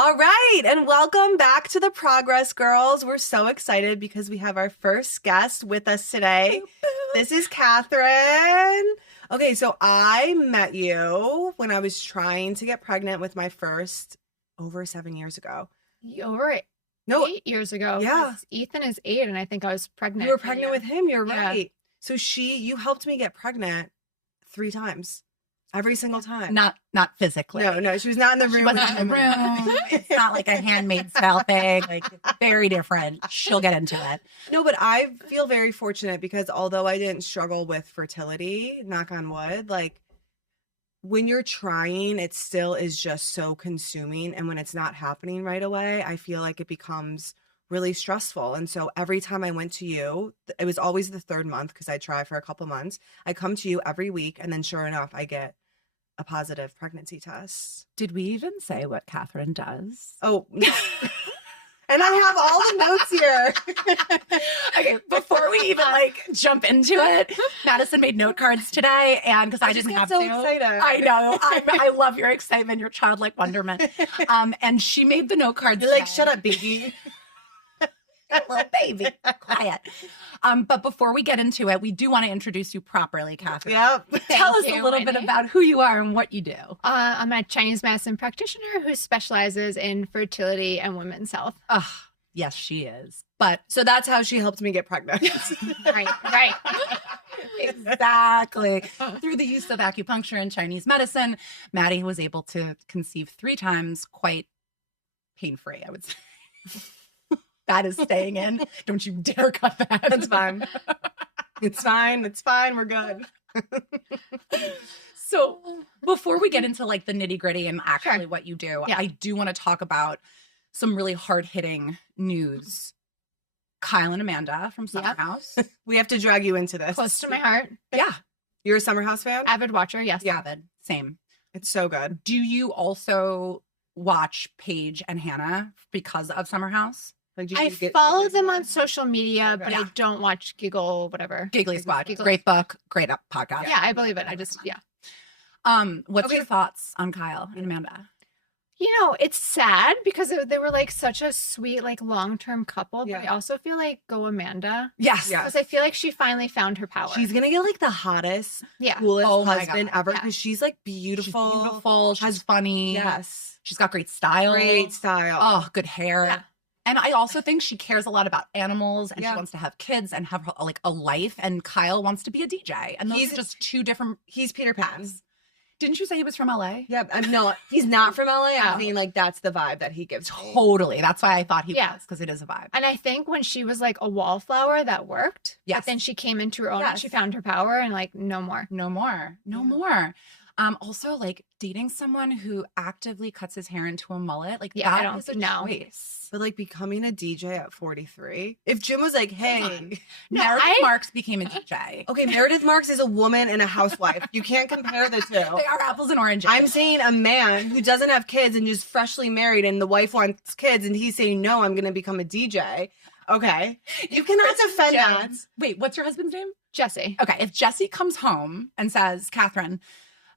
All right, and welcome back to the Progress Girls. We're so excited because we have our first guest with us today. This is Katherine. Okay, so I met you when I was trying to get pregnant with my first over 7 years ago. Over No, 8 years ago. Yeah. 'Cause Ethan is 8 and I think I was pregnant. You were pregnant with him, you're Yeah. right. So you helped me get pregnant 3 times. Every single time. Not physically. No, she was not in the room. She wasn't in the room. It's not like a handmade spell thing. Like, it's very different. She'll get into it. No, but I feel very fortunate because although I didn't struggle with fertility, knock on wood, like when you're trying, it still is just so consuming. And when it's not happening right away, I feel like it becomes really stressful. And so every time I went to you, it was always the 3rd month because I try for a couple months. I come to you every week and then sure enough, I get a positive pregnancy test. Did we even say what Katherine does? Oh, and I have all the notes here. Okay, before we even jump into it, Madison made note cards today, and because I didn't have so to. excited. I know. I love your excitement, your childlike wonderment. And she made the note cards. You're like, shut up, baby. Little baby, quiet. But before we get into it, we do want to introduce you properly, Katherine. Yep. Tell us you, a little bit Whitney. about who you are and what you do. I'm a Chinese medicine practitioner who specializes in fertility and women's health. Oh, yes, she is. But So that's how she helped me get pregnant. Right. exactly. Through the use of acupuncture and Chinese medicine, Maddie was able to conceive 3 times quite pain-free, I would say. That is staying in. Don't you dare cut that. That's fine. It's fine. It's fine. We're good. So before we get into the nitty-gritty and actually Sure. what you do, Yeah. I do want to talk about some really hard-hitting news. Kyle and Amanda from Summer Yep. House. We have to drag you into this. Close to my heart. Yeah. You're a Summer House fan? Avid watcher, yes. Yeah. Avid. Same. It's so good. Do you also watch Paige and Hannah because of Summer House? Like, did I you get- follow them on social media, but Yeah. I don't watch Giggle, whatever. Giggly Squad. Giggle. Great book. Great podcast. Yeah, I believe it. I just, yeah. What's Okay. your thoughts on Kyle and Amanda? You know, it's sad because they were such a sweet, long-term couple, but Yeah. I also feel like go Amanda. Yes. Yeah. Because I feel like she finally found her power. She's going to get the hottest, yeah. coolest Oh my husband God. ever Yeah. because she's beautiful. She's beautiful. She's has- funny. Yes. She's got great style. Great style. Oh, good hair. Yeah. And I also think she cares a lot about animals and Yeah. she wants to have kids and have a life. And Kyle wants to be a DJ. And those He's- are just 2 different He's Peter Pan. paths. Didn't you say he was from LA? Yeah, no, he's not from LA. Oh. I'm saying that's the vibe that he gives. me. Totally. That's why I thought he Yeah. was, because it is a vibe. And I think when she was a wallflower, that worked. Yes. But then she came into her own and Yes. she found her power and no more. No more. No Yeah. more. Also, dating someone who actively cuts his hair into a mullet, Yeah, I that don't is a know. choice. But becoming a DJ at 43. If Jim was like, hey, No, Meredith Marks became a DJ. okay, Meredith Marks is a woman and a housewife. You can't compare the They two. are apples and oranges. I'm saying a man who doesn't have kids and just freshly married and the wife wants kids and he's saying, no, I'm going to become a DJ. Okay. You cannot defend that. Wait, what's your husband's name? Jesse. Okay, if Jesse comes home and says, Katherine,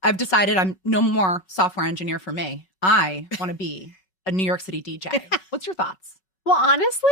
I've decided I'm no more software engineer for me. I want to be a New York City DJ. What's your thoughts? Well, honestly,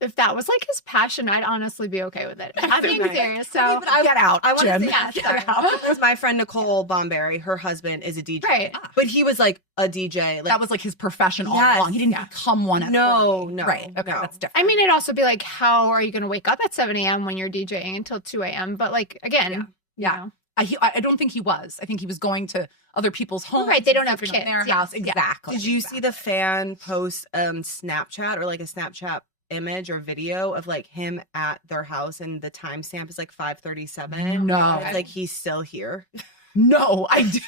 if that was his passion, I'd honestly be okay with it. I'm being Okay. serious. So Okay, but I- Get out, I want to Jim. say Yeah, this. sorry. Because my friend Nicole Bomberry, her husband is a DJ. Right. But he was a DJ. That was his profession all Yes. along. He didn't Yeah. become one at No, 40. no. Right. Okay, no. that's different. I mean, it'd also be how are you going to wake up at 7 a.m. when you're DJing until 2 a.m.? But again, Yeah. you know. I don't think he was. I think he was going to other people's homes. Right, they don't have sleeping in kids. their Yeah. house. Yeah. Exactly. Did you see the fan post Snapchat or a Snapchat image or video of him at their house and the timestamp is 5:37? No. It's he's still here. No, I do.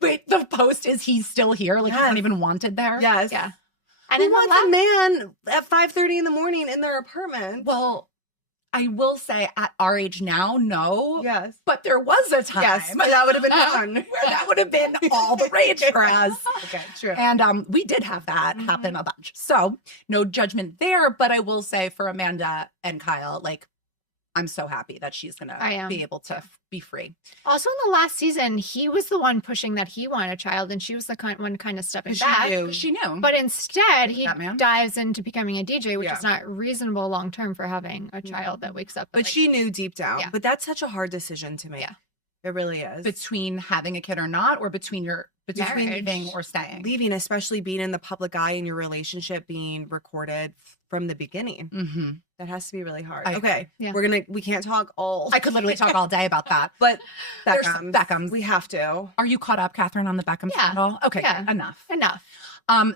Wait, the post is he's still here? He's Yes. not even wanted there? Yes. Yeah. And Who in the wants a man at 5:30 in the morning in their apartment? Well, I will say at our age now, no. Yes. But there was a time Yes. That would have been fun. where that would have been all the rage for us. Okay, true. And we did have that happen a bunch. So no judgment there. But I will say for Amanda and Kyle, I'm so happy that she's going I to am. be able to be free. Also, in the last season, he was the one pushing that he wanted a child, and she was the one kind of stepping 'Cause back. she knew. Because she knew. But instead, he That man. dives into becoming a DJ, which Yeah. is not reasonable long term for having a child that wakes up. But she knew deep down. Yeah. But that's such a hard decision to make. Yeah. It really is. Between having a kid or not, or between Marriage. leaving or staying. Leaving, especially being in the public eye and your relationship being recorded from the beginning. Mm-hmm. That has to be really hard. I Okay. Yeah. We can't talk all. I could literally talk all day about that. But There's Beckham's. We have to. Are you caught up, Katherine, on the Beckham Yeah. scandal? Okay, Yeah. enough.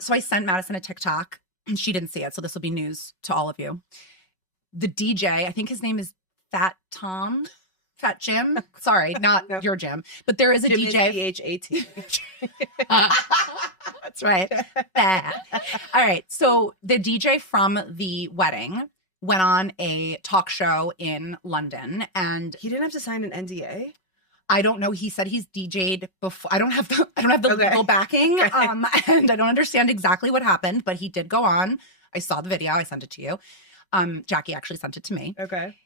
So I sent Madison a TikTok, and she didn't see it, so this will be news to all of you. The DJ, I think his name is Fat Jim. Sorry, not No. your Jim, but there is a Jim DJ. is PHAT. That's right. Fat. All right. So the DJ from the wedding went on a talk show in London, and He didn't have to sign an NDA. I don't know. He said he's DJ'd before. I don't have the Okay. legal backing, Okay. and I don't understand exactly what happened. But he did go on. I saw the video. I sent it to you. Jackie actually sent it to me. Okay.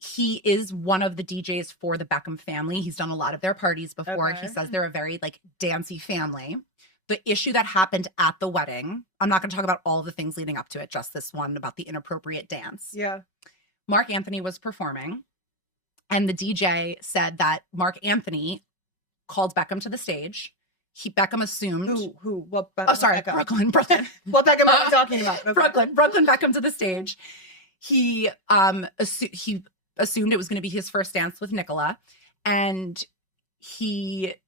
He is one of the DJs for the Beckham family. He's done a lot of their parties before. Okay. He says they're a very like dancey family. The issue that happened at the wedding, I'm not going to talk about all the things leading up to it, just this one about the inappropriate dance. Yeah. Mark Anthony was performing, and the DJ said that Mark Anthony called Beckham to the stage. Beckham assumed. Who? What? Oh, sorry, Beckham? Brooklyn. What Beckham are we talking about? Okay. Brooklyn Beckham to the stage. He assumed it was going to be his first dance with Nicola, and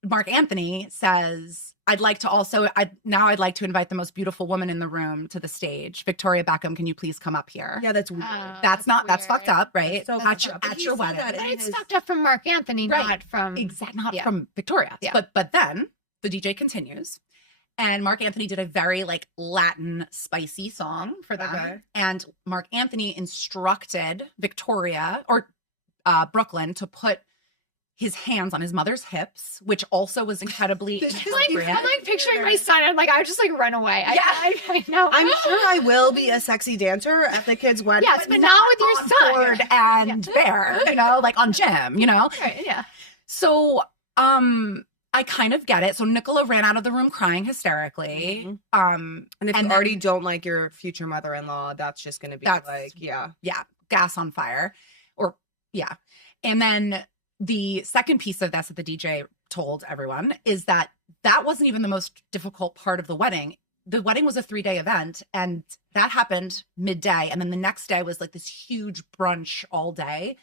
Mark Anthony says, I'd like to invite the most beautiful woman in the room to the stage. Victoria Beckham, can you please come up here? Yeah, that's weird. That's weird. fucked up, right? That's so fucked up. But At he your said wedding. that But in it's his- fucked up from Mark Anthony, Right. not from. Not Yeah. from Victoria. Yeah. But then the DJ continues. And Mark Anthony did a very like Latin spicy song for them. Okay. And Mark Anthony instructed Victoria or Brooklyn to put his hands on his mother's hips, which also was incredibly This is inappropriate. I'm like picturing my son, and like I would just like run away. Yeah. I know. I'm sure I will be a sexy dancer at the kid's wedding. Yes, but not with your on son. Ford and Bear, like on Jim, Right, yeah. So I kind of get it. So Nicola ran out of the room crying hysterically. Mhm. And And if you then- already don't like your future mother-in-law, that's just going to be That's- like, yeah. gas on fire. And then the second piece of this that the DJ told everyone is that wasn't even the most difficult part of the wedding. The wedding was a 3-day event, and that happened midday. And then the next day was like this huge brunch all day.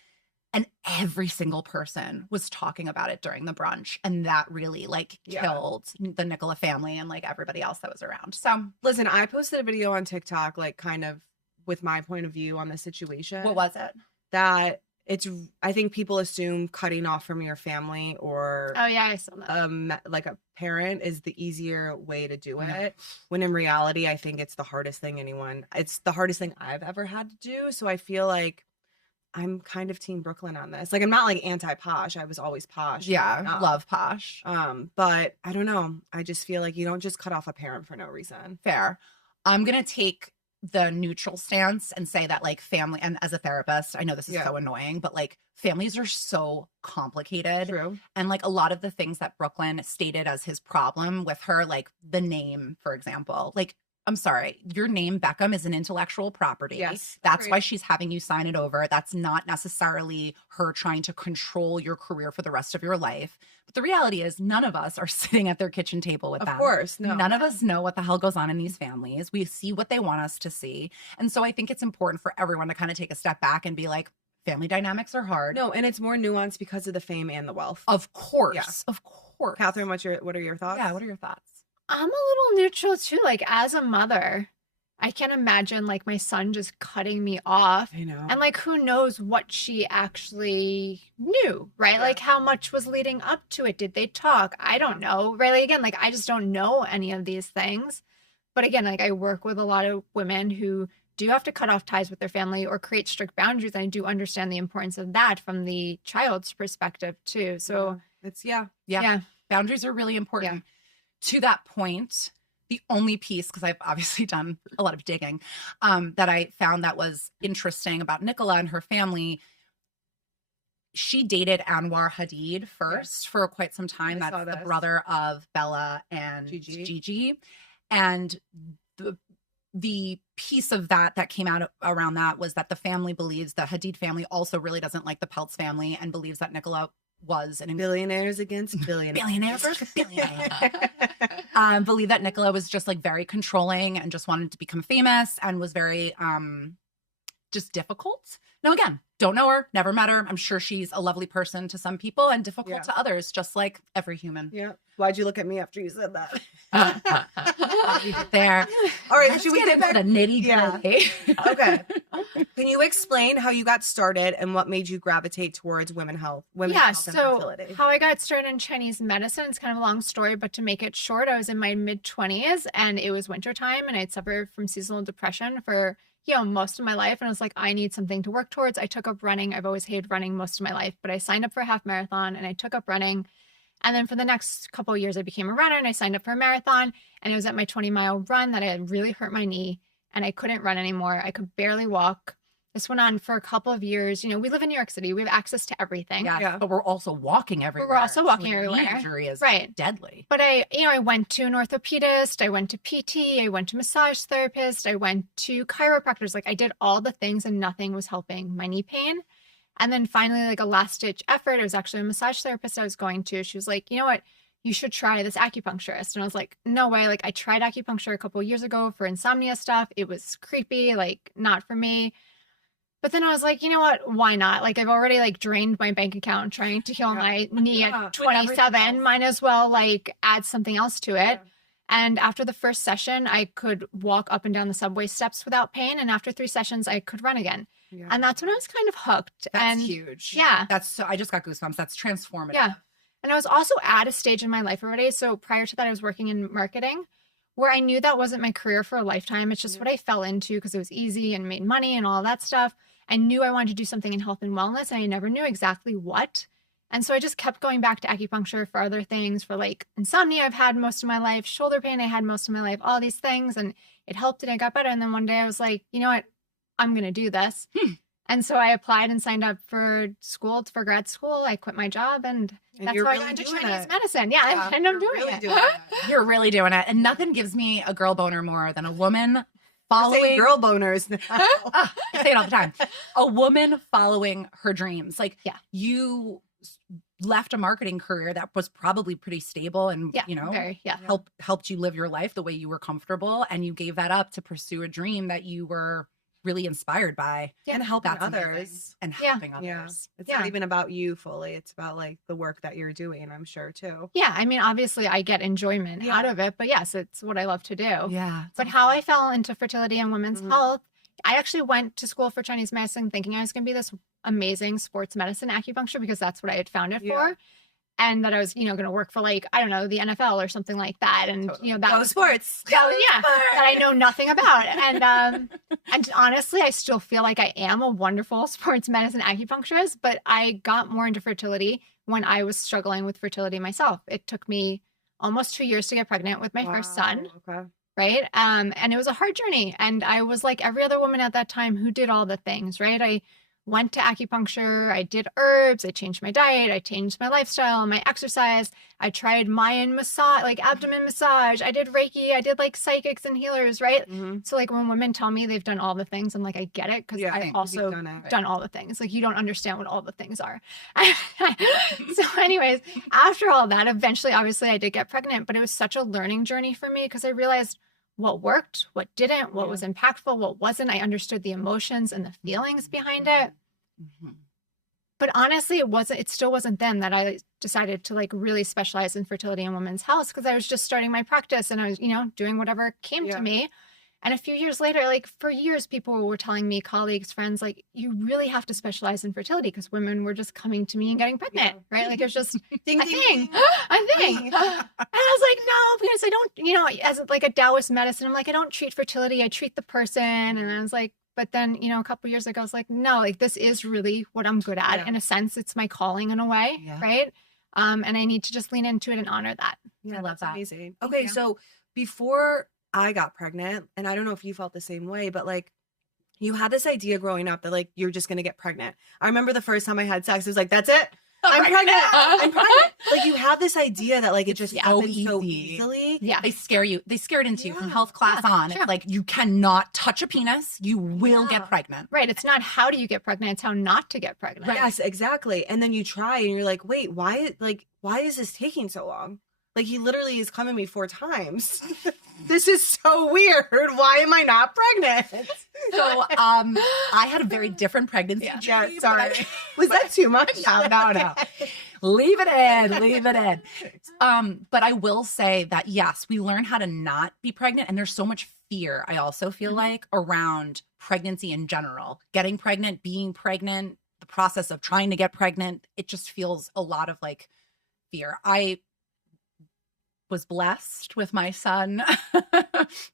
And every single person was talking about it during the brunch. And that really like Yeah. killed the Nicola family and like everybody else that was around. So Listen, I posted a video on TikTok, like kind of with my point of view on the situation. what was it? That I think people assume cutting off from your family or Oh yeah, I saw that. like a parent is the easier way to do it. No. When in reality, I think it's the hardest thing it's the hardest thing I've ever had to do. So I feel like I'm kind of team Brooklyn on this. Like I'm not like anti-posh. I was always posh. Yeah, growing up. love Posh. But I don't know. I just feel like you don't just cut off a parent for no reason. Fair. I'm going to take the neutral stance and say that like family, and as a therapist, I know this is Yeah. so annoying, but like families are so complicated. True. And like a lot of the things that Brooklyn stated as his problem with her, like the name, for example, like, I'm sorry, your name Beckham is an intellectual property. Yes, That's why agreed. she's having you sign it over. That's not necessarily her trying to control your career for the rest of your life. But the reality is none of us are sitting at their kitchen table with Of them. course. No. None of us know what the hell goes on in these families. We see what they want us to see. And so I think it's important for everyone to kind of take a step back and be like, family dynamics are hard. No, and it's more nuanced because of the fame and the wealth. Of course. Yeah. Of course. Katherine, what are your thoughts? Yeah, what are your thoughts? I'm a little neutral too. Like as a mother, I can't imagine like my son just cutting me off. I know. And like who knows what she actually knew, right? Yeah. Like how much was leading up to it? Did they talk? I don't know. Right? Like, again, like I just don't know any of these things. But again, like I work with a lot of women who do have to cut off ties with their family or create strict boundaries. And I do understand the importance of that from the child's perspective too. So it's Yeah. yeah. Boundaries are really important. To that point, the only piece, because I've obviously done a lot of digging, that I found that was interesting about Nicola and her family she dated Anwar Hadid first for quite some time. I That's saw the this. brother of Bella and Gigi. Gigi. And the piece of that came out around that was that the family believes, the Hadid family also really doesn't like the Peltz family and believes that Nicola was an Billionaires against billionaires. billionaire versus billionaire. Believe that Nicola was just like very controlling and just wanted to become famous and was very just difficult. Now, again, don't know her, never met her. I'm sure she's a lovely person to some people and difficult to others, just like every human. Yeah. Why'd you look at me after you said that? I'll leave it there. All right. Let's Should we get into the nitty gritty? Okay. Can you explain how you got started and what made you gravitate towards women's health and so fertility? how I got started in Chinese medicine, it's kind of a long story, but to make it short, I was in my mid-20s and it was wintertime and I'd suffered from seasonal depression for most of my life. And I was like, I need something to work towards. I took up running. I've always hated running most of my life, but I signed up for a half marathon and I took up running. And then for the next couple of years, I became a runner and I signed up for a marathon. And it was at my 20-mile run that I had really hurt my knee and I couldn't run anymore. I could barely walk. This went on for a couple of years. We live in New York City. We have access to everything. Yeah. But we're also walking everywhere. We're also walking so everywhere. Knee injury is right. deadly. But I went to an orthopedist. I went to PT. I went to massage therapist. I went to chiropractors. Like I did all the things and nothing was helping my knee pain. And then finally, like a last ditch effort, it was actually a massage therapist I was going to. She was like, you know what? You should try this acupuncturist. And I was like, no way. Like I tried acupuncture a couple of years ago for insomnia stuff. It was creepy, like not for me. But then I was like, you know what? Why not? Like I've already like drained my bank account trying to heal my knee at 27. Might as well like add something else to it. Yeah. And after the first session, I could walk up and down the subway steps without pain. And after 3 sessions, I could run again. Yeah. And that's when I was kind of hooked. That's huge. Yeah. That's so, I just got goosebumps. That's transformative. Yeah. And I was also at a stage in my life already. So prior to that, I was working in marketing where I knew that wasn't my career for a lifetime. It's just what I fell into because it was easy and made money and all that stuff. I knew I wanted to do something in health and wellness and I never knew exactly what. And so I just kept going back to acupuncture for other things, for like insomnia I've had most of my life, shoulder pain I had most of my life, all these things. And it helped and it got better. And then one day I was like, you know what? I'm going to do this. And so I applied and signed up for school, for grad school. I quit my job and that's how I got into Chinese medicine. Yeah, and I'm doing it. You're really doing it. And nothing gives me a girl boner more than a woman following girl boners now. I say it all the time. A woman following her dreams. Like you left a marketing career that was probably pretty stable and helped you live your life the way you were comfortable, and you gave that up to pursue a dream that you were really inspired by. And helping others. And helping others. It's not even about you fully. It's about like the work that you're doing, I'm sure too. Yeah. I mean, obviously I get enjoyment out of it, but yes, it's what I love to do. Yeah. But how I fell into fertility and women's health, I actually went to school for Chinese medicine thinking I was going to be this amazing sports medicine acupuncture because that's what I had found it for. And that I was, going to work for like, I don't know, the NFL or something like that. And, that was sports. That I know nothing about. And honestly, I still feel like I am a wonderful sports medicine acupuncturist, but I got more into fertility when I was struggling with fertility myself. It took me almost 2 years to get pregnant with my first son. Okay. Right. And it was a hard journey. And I was like every other woman at that time who did all the things, right? I went to acupuncture, I did herbs, I changed my diet, I changed my lifestyle, my exercise, I tried Mayan massage, like abdomen massage, I did Reiki, I did like psychics and healers, right? So like when women tell me they've done all the things, I'm like, I get it, because I've also done all the things. Like you don't understand what all the things are. So anyways, after all that, eventually, obviously I did get pregnant, but it was such a learning journey for me because I realized what worked, what didn't, what was impactful, what wasn't. I understood the emotions and the feelings behind it. But honestly, it still wasn't then that I decided to like really specialize in fertility and women's health, because I was just starting my practice and I was, doing whatever came to me. And a few years later, like for years, people were telling me, colleagues, friends, like, you really have to specialize in fertility because women were just coming to me and getting pregnant, right? Like it was just a thing. And I was like, no, because I don't, as like a Taoist medicine, I'm like, I don't treat fertility, I treat the person. And I was like, but then, a couple of years ago, I was like, no, like this is really what I'm good at. In a sense, it's my calling in a way, right? And I need to just lean into it and honor that. I love that. Amazing. Okay, so before I got pregnant, and I don't know if you felt the same way, but like You had this idea growing up that like you're just gonna get pregnant. I remember the first time I had sex, it was like, that's it. I'm pregnant. I'm pregnant. Like you have this idea that like it just happens so easily. Yeah. They scare you. They scare it into you from health class Yeah, on. sure. It's like you cannot touch a penis. You will get pregnant. Right. It's not how do you get pregnant, it's how not to get pregnant. Right. Yes, exactly. And then you try and you're like, wait, why is this taking so long? Like he literally is coming me 4 times. This is so weird. Why am I not pregnant? So I had a very different pregnancy Yeah. journey. Sorry. Was that too much? No. Leave it in. But I will say that yes, we learn how to not be pregnant, and there's so much fear, I also feel like, around pregnancy in general. Getting pregnant, being pregnant, the process of trying to get pregnant, it just feels a lot of like fear. I was blessed with my son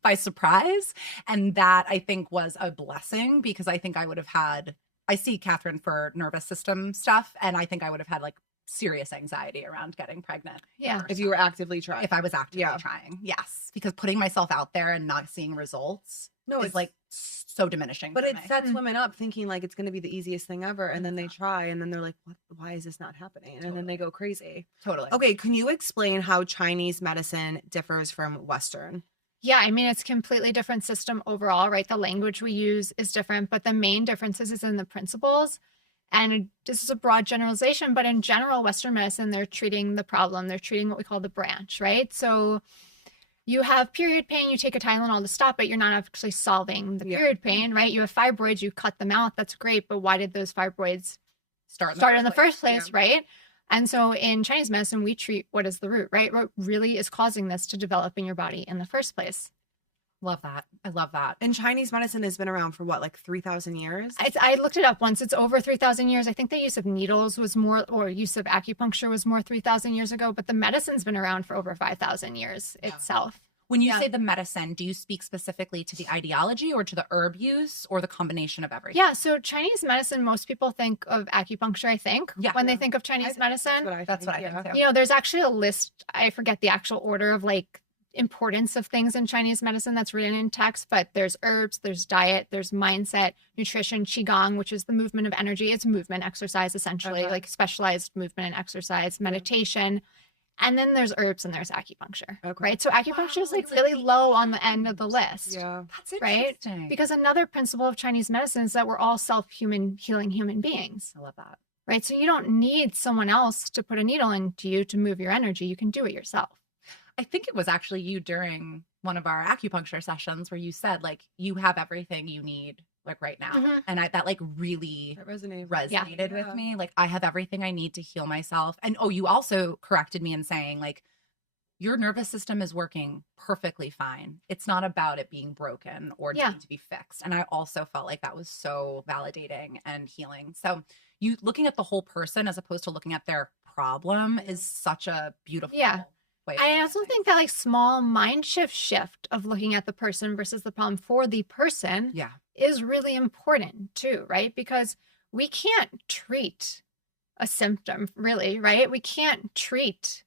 by surprise. And that I think was a blessing, because I think I would have had, I see Katherine for nervous system stuff, and I think I would have had like serious anxiety around getting pregnant. Yeah. If you were actively trying. If I was actively trying. Yes. Because putting myself out there and not seeing results is like so diminishing. But for it me. sets women up thinking like it's going to be the easiest thing ever. And then they try and then they're like, what? Why is this not happening? And then they go crazy. Totally. Okay. Can you explain how Chinese medicine differs from Western? Yeah, I mean, it's completely different system overall, right? The language we use is different, but the main differences is in the principles. And this is a broad generalization, but in general, Western medicine, they're treating the problem. They're treating what we call the branch, right? So you have period pain, you take a Tylenol to stop it. You're not actually solving the period pain, right? You have fibroids, you cut them out. That's great. But why did those fibroids start in the first place, right? And so in Chinese medicine, we treat what is the root, right? What really is causing this to develop in your body in the first place. Love that. I love that. And Chinese medicine has been around for what, like 3,000 years? I looked it up once. It's over 3,000 years. I think the use of needles was more, or use of acupuncture was more 3,000 years ago, but the medicine's been around for over 5,000 years itself. When you say the medicine, do you speak specifically to the ideology or to the herb use or the combination of everything? Yeah. So Chinese medicine, most people think of acupuncture, I think, when they think of Chinese medicine. That's what I think too. You know, there's actually a list, I forget the actual order of like importance of things in Chinese medicine that's written in text, but there's herbs, there's diet, there's mindset, nutrition, qigong, which is the movement of energy. It's movement, exercise, essentially, like specialized movement and exercise, meditation. And then there's herbs and there's acupuncture, right? So acupuncture is like really low on the end of the list. Yeah. That's interesting. Right? Because another principle of Chinese medicine is that we're all self-healing human beings. I love that. Right? So you don't need someone else to put a needle into you to move your energy. You can do it yourself. I think it was actually you during one of our acupuncture sessions where you said like you have everything you need like right now. And that like really resonated with me. Like I have everything I need to heal myself. And you also corrected me in saying like your nervous system is working perfectly fine. It's not about it being broken or needing to be fixed. And I also felt like that was so validating and healing. So you looking at the whole person as opposed to looking at their problem is such a beautiful way. I also think that like small mind shift of looking at the person versus the problem for the person is really important too, right? Because we can't treat a symptom really, right? We can't treat.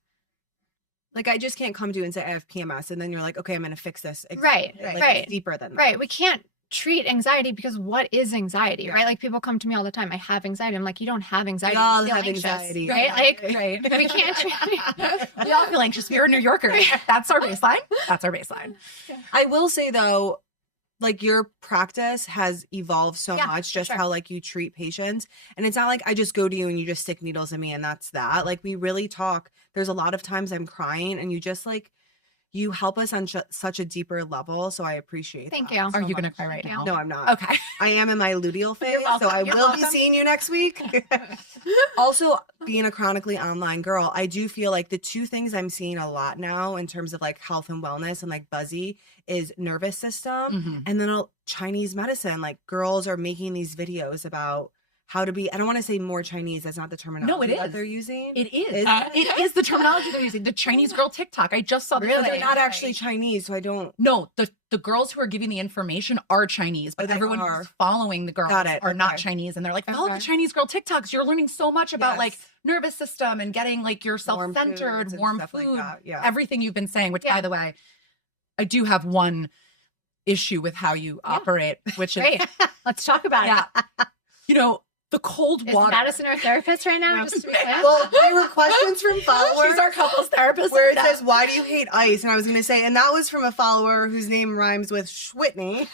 Like I just can't come to you and say I have PMS and then you're like, okay, I'm going to fix this. Right. It's deeper than that. Right. We can't treat anxiety because what is anxiety, right? Like people come to me all the time. I have anxiety. I'm like, you don't have anxiety. We all you feel have anxious, anxiety. right? Like, we can't treat. We all feel anxious. We're New Yorkers. That's our baseline. That's our baseline. I will say though, like your practice has evolved so much, just how like you treat patients. And it's not like I just go to you and you just stick needles in me and that's that. Like we really talk. There's a lot of times I'm crying and you just like, you help us on such a deeper level. So I appreciate Thank that you. Are you going to cry right now? No, I'm not. Okay. I am in my luteal phase, welcome. so I You're will welcome. be seeing you next week. Also, being a chronically online girl, I do feel like the two things I'm seeing a lot now in terms of like health and wellness and like buzzy is nervous system and then Chinese medicine. Like girls are making these videos about how to be, I don't want to say more Chinese. That's not the terminology that they're using. It is. It is the terminology they're using. The Chinese girl TikTok. I just saw Really? They're not actually Chinese, so I don't. No, the girls who are giving the information are Chinese, but everyone who's following the girls are not Chinese. And they're like, follow the Chinese girl TikToks. You're learning so much about like nervous system and getting like yourself centered, warm food, like everything you've been saying, which by the way, I do have one issue with how you operate, which is Great. Let's talk about it. yeah. You know, the cold Is water. Madison our therapist right now? No. Just to be clear? Well, there were questions from followers She's our couples therapist. where it Yeah. says, "Why do you hate ice?" And I was going to say, and that was from a follower whose name rhymes with Schwitney.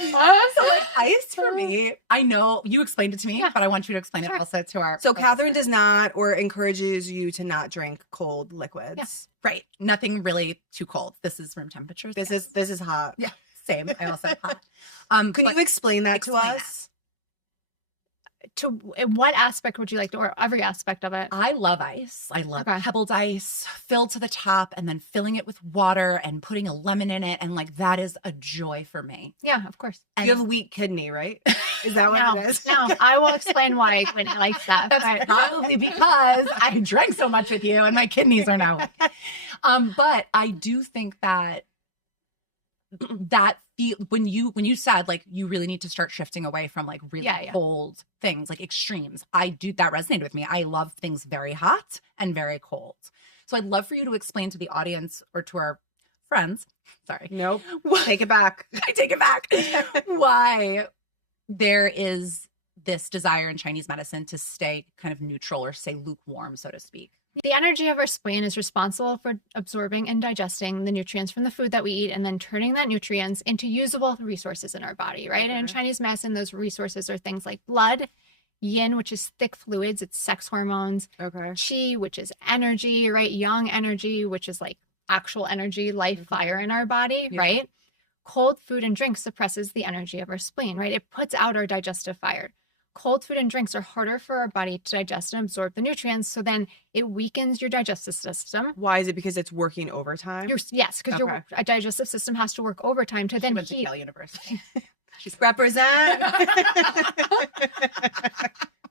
So like ice for me, I know you explained it to me, Yeah. but I want you to explain Sure. it also to our. So Katherine does not, or encourages you to not drink cold liquids. Right. Nothing really too cold. This is room temperature. This is hot. Yeah. Same. I also have hot. Can but you explain that explain to that. us? To what aspect would you like to, or every aspect of it? I love ice. I love Okay. pebbled ice, filled to the top, and then filling it with water and putting a lemon in it. And like that is a joy for me. Yeah, of course. And You have a weak kidney, right? Is that what No, it is? no, I will explain why Whitney likes that. that's but- probably because I drank so much with you and my kidneys are now weak. But I do think that when you said like you really need to start shifting away from like really Yeah. cold things, like extremes, that resonated with me. I love things very hot and very cold. So I'd love for you to explain to the audience or to our friends, sorry, Nope. Take it back. I take it back, why there is this desire in Chinese medicine to stay kind of neutral or say lukewarm, so to speak. The energy of our spleen is responsible for absorbing and digesting the nutrients from the food that we eat and then turning that nutrients into usable resources in our body, right? And in Okay. Chinese medicine, those resources are things like blood, yin, which is thick fluids, it's sex hormones, Okay. qi, which is energy, right? Yang energy, which is like actual energy, life, fire in our body, Yeah. right? Cold food and drink suppresses the energy of our spleen, right? It puts out our digestive fire. Cold food and drinks are harder for our body to digest and absorb the nutrients, so then it weakens your digestive system. Why is it? Because it's working overtime? Yes, because Okay. your digestive system has to work overtime to She then went to heat. Yale University. She's Represent.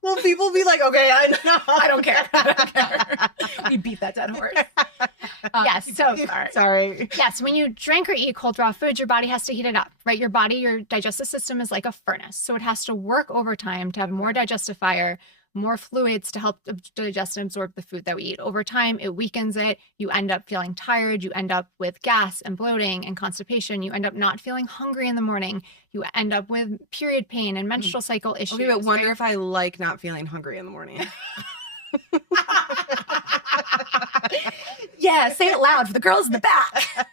Well, people be like, okay, I know. I don't care. I don't care. We beat that dead horse. Yes, so Sorry. yes, when you drink or eat cold raw foods, your body has to heat it up, right? Your body, your digestive system is like a furnace. So it has to work overtime to have more digestive fire, more fluids to help digest and absorb the food that we eat. Over time, it weakens it. You end up feeling tired. You end up with gas and bloating and constipation. You end up not feeling hungry in the morning. You end up with period pain and menstrual cycle issues. Okay, but wonder right? if I like not feeling hungry in the morning. Yeah, say it loud for the girls in the back.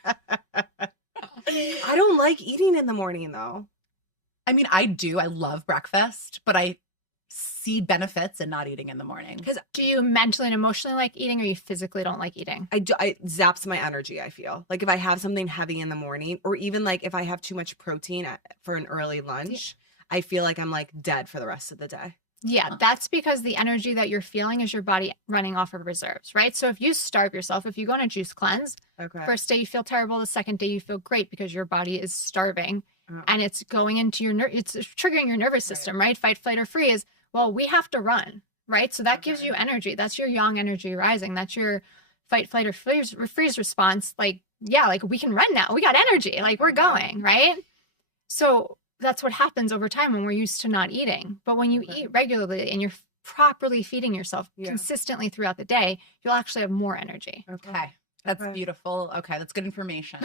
I don't like eating in the morning though. I mean, I do. I love breakfast, but I see benefits in not eating in the morning. Because Do you mentally and emotionally like eating, or you physically don't like eating? it zaps my energy, I feel. Like if I have something heavy in the morning, or even like if I have too much protein for an early lunch, I feel like I'm like dead for the rest of the day. Yeah, Huh. that's because the energy that you're feeling is your body running off of reserves, right? So if you starve yourself, if you go on a juice cleanse, Okay. first day you feel terrible, the second day you feel great because your body is starving Oh. and it's going into your it's triggering your nervous system, right? Fight, flight, or free is, well, we have to run, right? So that gives Okay. you energy. That's your yang energy rising. That's your fight, flight, or freeze response. Like, yeah, like we can run now. We got energy. Like we're going, right? So that's what happens over time when we're used to not eating. But when you Okay. eat regularly and you're properly feeding yourself Yeah. consistently throughout the day, you'll actually have more energy. Okay. That's Okay. beautiful. Okay, that's good information.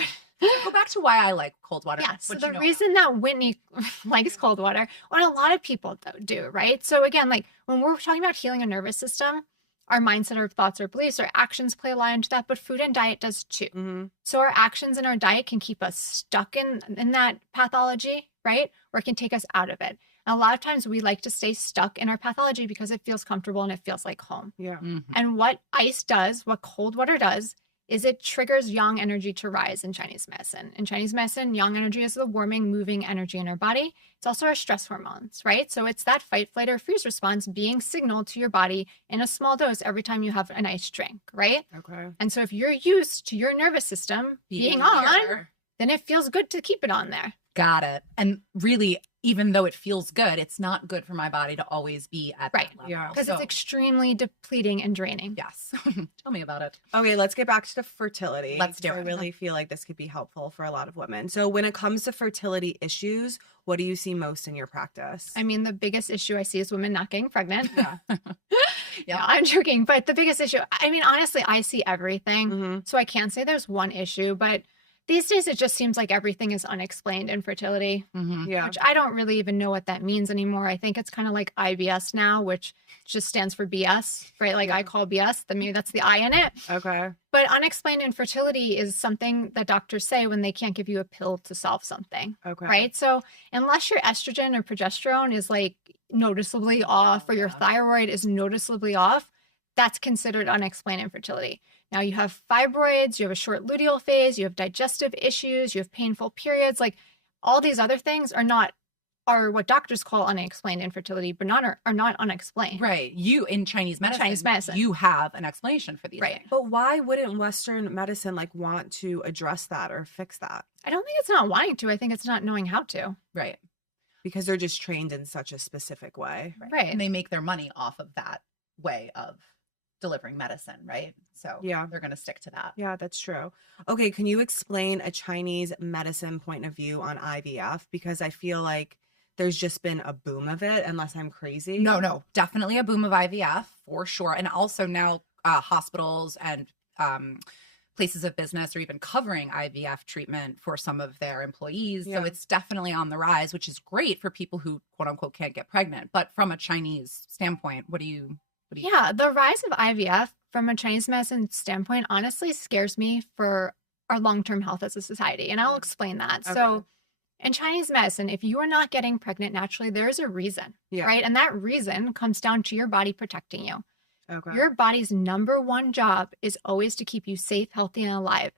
Go back to why I like cold water. Yeah. So What'd the you know reason that Whitney likes cold water, what a lot of people do, right? So again, like when we're talking about healing a nervous system, our mindset, our thoughts, our beliefs, our actions play a lot into that, but food and diet does too. Mm-hmm. So our actions and our diet can keep us stuck in that pathology, right? Or it can take us out of it. And a lot of times we like to stay stuck in our pathology because it feels comfortable and it feels like home. Yeah. Mhm. And what ice does, what cold water does, is it triggers yang energy to rise in Chinese medicine. In Chinese medicine, yang energy is the warming, moving energy in our body. It's also our stress hormones, right? So it's that fight, flight, or freeze response being signaled to your body in a small dose every time you have an ice drink, right? Okay. And so if you're used to your nervous system being on, here. then it feels good to keep it on there. Got it. And really, even though it feels good, it's not good for my body to always be at Right. that level. Yeah. Because So, it's extremely depleting and draining. yes. Tell me about it. Okay, let's get back to fertility. Let's do I it. really feel like this could be helpful for a lot of women. So when it comes to fertility issues, what do you see most in your practice? I mean, the biggest issue I see is women not getting pregnant. Yeah. Yeah, I'm joking. But the biggest issue, I mean, honestly, I see everything. Mhm. So I can't say there's one issue, but These days, it just seems like everything is unexplained in fertility, Yeah. which I don't really even know what that means anymore. I think it's kind of like IBS now, which just stands for BS, right? Like I call BS, then maybe that's the I in it. Okay. But unexplained infertility is something that doctors say when they can't give you a pill to solve something, Okay. right? So unless your estrogen or progesterone is like noticeably off or your thyroid is noticeably off, that's considered unexplained infertility. Now you have fibroids, you have a short luteal phase, you have digestive issues, you have painful periods, like all these other things are what doctors call unexplained infertility, but are not unexplained. Right. You in Chinese medicine, you have an explanation for these things. But why wouldn't Western medicine like want to address that or fix that? I don't think it's not wanting to. I think it's not knowing how to. Right. Because they're just trained in such a specific way. Right. And they make their money off of that way of delivering medicine, right? So Yeah. they're going to stick to that. Yeah, that's true. Okay, can you explain a Chinese medicine point of view on IVF? Because I feel like there's just been a boom of it, unless I'm crazy. No, definitely a boom of IVF for sure. And also now hospitals and places of business are even covering IVF treatment for some of their employees. Yeah. So it's definitely on the rise, which is great for people who quote unquote can't get pregnant. But from a Chinese standpoint, what do you Yeah, the rise of IVF from a Chinese medicine standpoint honestly scares me for our long-term health as a society. And I'll explain that. Okay. So in Chinese medicine, if you are not getting pregnant naturally, there's a reason, Yeah. right? And that reason comes down to your body protecting you. Okay. Your body's number one job is always to keep you safe, healthy, and alive.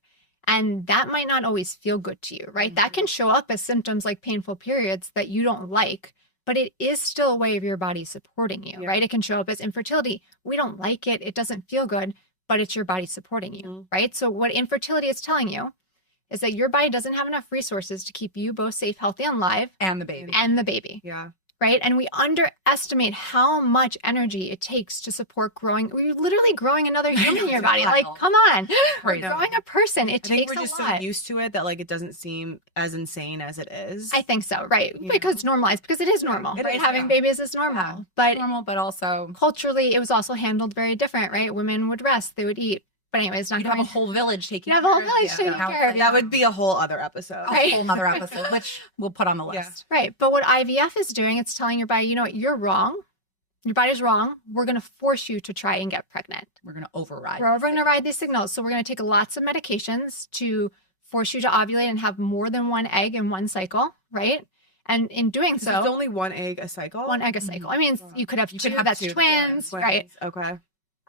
And that might not always feel good to you, right? That can show up as symptoms like painful periods that you don't like, but it is still a way of your body supporting you, Yeah. right? It can show up as infertility. We don't like it. It doesn't feel good, but it's your body supporting you, right? So what infertility is telling you is that your body doesn't have enough resources to keep you both safe, healthy, and alive. and the baby. And the baby. Yeah. Right. And we underestimate how much energy it takes to support growing. We're literally growing another human in your body. Like, come on. We're Crazy. growing a person. It I think takes we're just a lot. so used to it that like it doesn't seem as insane as it is. I think so. Right. You Because know? it's normalized, because it is normal. it right. is, Having yeah. babies is normal. Yeah. But Normal, but also culturally, it was also handled very different, right? Women would rest, they would eat. But anyways, not you'd have going a whole village taking You'd have a whole care of village you. taking How care of it's you. That would be a whole other episode. a Right. whole nother episode, which we'll put on the Yeah. list. Right. But what IVF is doing, it's telling your body, you know what, you're wrong. Your body's wrong. We're going to force you to try and get pregnant. We're going to override. We're these going to things. ride these signals. So we're going to take lots of medications to force you to ovulate and have more than one egg in one cycle, right? And in doing So so, it's only one egg a cycle? one egg a cycle. I mean, Wow. you could have You two, could have that's two, twins, yeah, right? Okay.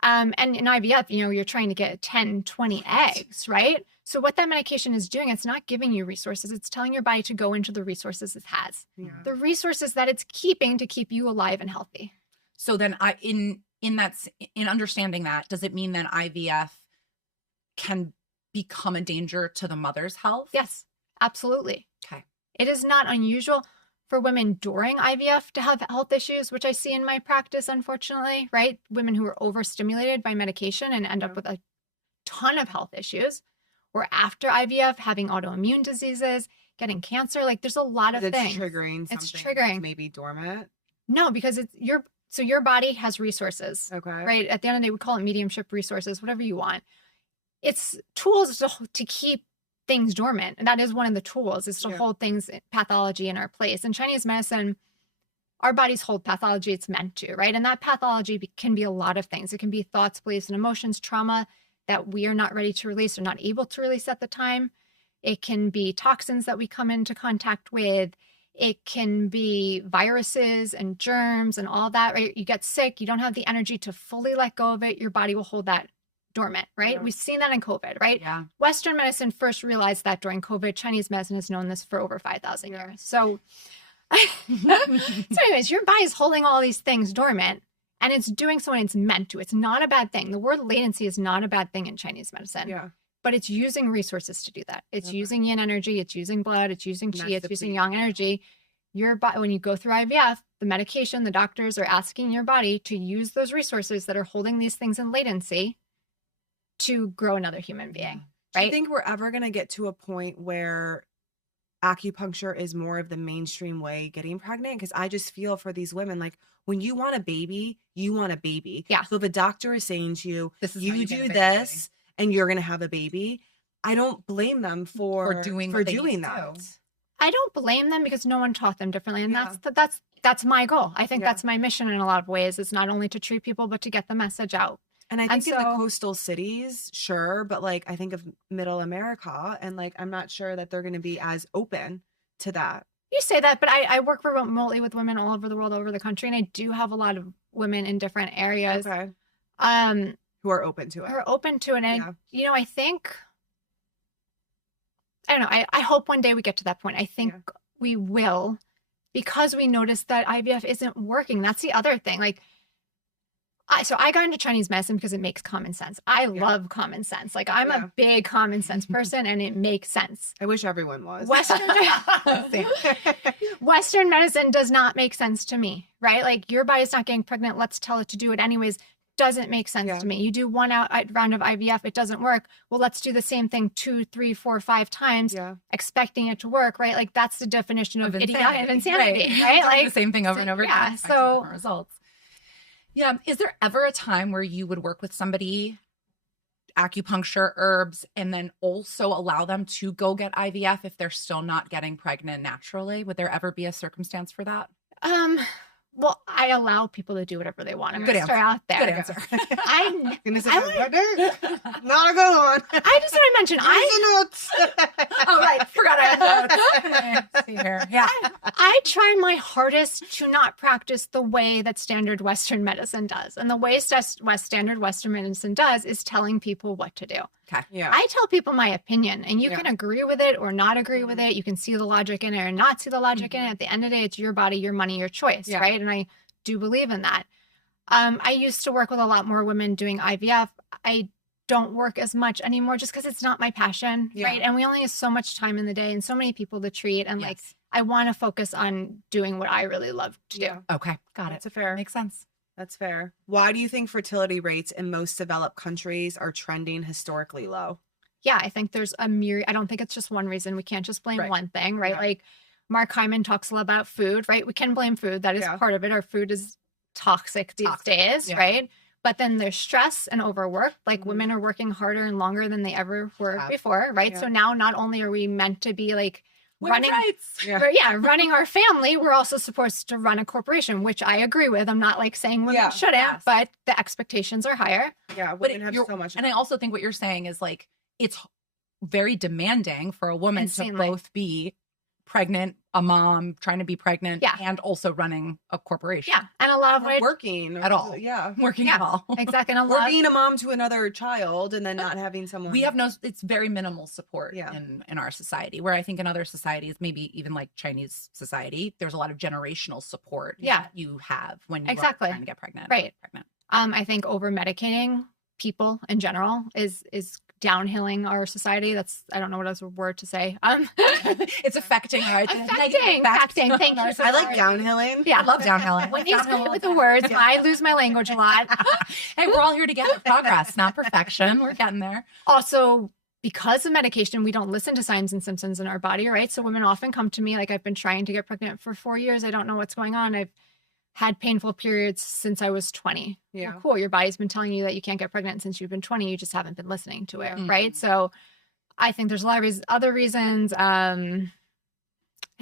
And in IVF, you know, you're trying to get 10, 20 eggs, right? So what that medication is doing, it's not giving you resources. It's telling your body to go into the resources it has, Yeah. the resources that it's keeping to keep you alive and healthy. So then in understanding that, does it mean that IVF can become a danger to the mother's health? Yes, absolutely. Okay. It is not unusual for women during IVF to have health issues, which I see in my practice, unfortunately, right? Women who are overstimulated by medication and end up with a ton of health issues, or after IVF having autoimmune diseases, getting cancer. Like there's a lot of It's things. triggering something. It's triggering. Maybe dormant. No, because your body has resources, Okay. right? At the end of the day, we call it mediumship resources, whatever you want. It's tools to keep things dormant. And that is one of the tools, is to hold things, pathology in our place. In Chinese medicine, our bodies hold pathology it's meant to, right? And that pathology can be a lot of things. It can be thoughts, beliefs, and emotions, trauma that we are not ready to release or not able to release at the time. It can be toxins that we come into contact with. It can be viruses and germs and all that, right? You get sick, you don't have the energy to fully let go of it. Your body will hold that dormant, right? Yeah. We've seen that in COVID, right? Yeah. Western medicine first realized that during COVID. Chinese medicine has known this for over 5,000 years. So, anyways, your body's holding all these things dormant and it's doing so when it's meant to. It's not a bad thing. The word latency is not a bad thing in Chinese medicine. Yeah. But it's using resources to do that. It's Okay. using yin energy, it's using blood, it's using And chi, that's it's using depleting yang you. energy. Your body, when you go through IVF, the medication, the doctors are asking your body to use those resources that are holding these things in latency to grow another human being. Do you Right? think we're ever going to get to a point where acupuncture is more of the mainstream way getting pregnant? Because I just feel for these women, like when you want a baby, you want a baby. Yeah. So if a doctor is saying to you, This is how you you get do a baby. this and you're going to have a baby, I don't blame them for doing what they doing need to that. do. I don't blame them because no one taught them differently. And Yeah. that's my goal. I think Yeah. that's my mission in a lot of ways. It's not only to treat people, but to get the message out. And I And think in the so- coastal cities, sure, but like I think of middle America, and like I'm not sure that they're going to be as open to that. You say that, but I work remotely with women all over the world, all over the country, and I do have a lot of women in different areas Okay. um, Who are open to it. who are open to it. And, Yeah. I think, I don't know, I hope one day we get to that point. I think we will, because we noticed that IVF isn't working. That's the other thing. Like, so I got into Chinese medicine because it makes common sense. I love common sense. Like, I'm a big common sense person, and it makes sense. I wish everyone was. Western medicine does not make sense to me, right? Like, your body's not getting pregnant. Let's tell it to do it anyways. Doesn't make sense to me. You do one round of IVF, it doesn't work. Well, let's do the same thing 2, 3, 4, 5 times, expecting it to work, right? Like, that's the definition of insanity, right? Like the same thing over and over again. So results. Yeah. Is there ever a time where you would work with somebody, acupuncture, herbs, and then also allow them to go get IVF if they're still not getting pregnant naturally? Would there ever be a circumstance for that? Well, I allow people to do whatever they want. I'm Good going to start out there. Good answer. I'm Gonna say, I would- not a good one. I just want to mention, Oh, right. Forgot I had notes. See here. Yeah. I try my hardest to not practice the way that standard Western medicine does. And the way standard Western medicine does is telling people what to do. Okay. Yeah. I tell people my opinion, and you can agree with it or not agree with it. You can see the logic in it or not see the logic in it. At the end of the day, it's your body, your money, your choice, right? And I do believe in that. I used to work with a lot more women doing IVF. I don't work as much anymore just because it's not my passion, right? And we only have so much time in the day and so many people to treat. And like, I want to focus on doing what I really love to do. Okay. Got That's it. a fair. Makes sense. That's fair. Why do you think fertility rates in most developed countries are trending historically low? Yeah, I think there's a myriad. I don't think it's just one reason. We can't just blame one thing, right? Yeah. Like, Mark Hyman talks a lot about food, right? We can blame food. That is part of it. Our food is toxic these days, right? But then there's stress and overwork. Like, women are working harder and longer than they ever were before, right? So now not only are we meant to be like running our family, we're also supposed to run a corporation, which I agree with. I'm not like saying women shouldn't, but the expectations are higher. Yeah, women have so much. And I also think what you're saying is like, it's very demanding for a woman to both be pregnant, a mom, trying to be pregnant, and also running a corporation. Yeah. And a lot of working at all. Yeah. Working at all. Exactly. And or being a mom to another child and then not having someone. We have it's very minimal support in our society, where I think in other societies, maybe even like Chinese society, there's a lot of generational support that you have when you are trying to get pregnant. Right. I think over medicating people in general is downhilling our society. That's, I don't know what else word to say. It's affecting our affecting. Thank you. I like downhilling. Yeah, I love downhilling. When he's good with the words, I lose my language a lot. Hey, we're all here together. Progress, not perfection. We're getting there. Also, because of medication, we don't listen to signs and symptoms in our body, right? So women often come to me like, I've been trying to get pregnant for 4 years. I don't know what's going on. I've had painful periods since I was 20. Yeah. Well, cool. Your body's been telling you that you can't get pregnant since you've been 20. You just haven't been listening to it, right? So I think there's a lot of other reasons. I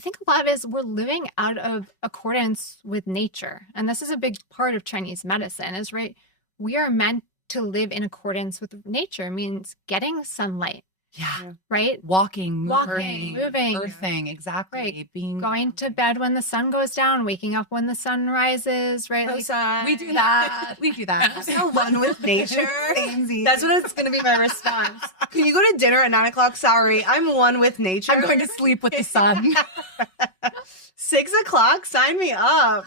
think a lot of it is we're living out of accordance with nature. And this is a big part of Chinese medicine is, right, we are meant to live in accordance with nature. It means getting sunlight. Yeah. Right? Walking, moving, earthing, exactly. Right. Going to bed when the sun goes down, waking up when the sun rises, right? Like, we do that. We do that. I'm so one with nature. That's what it's going to be my response. Can you go to dinner at 9:00? Sorry, I'm one with nature. I'm going to sleep with the sun. 6:00? Sign me up.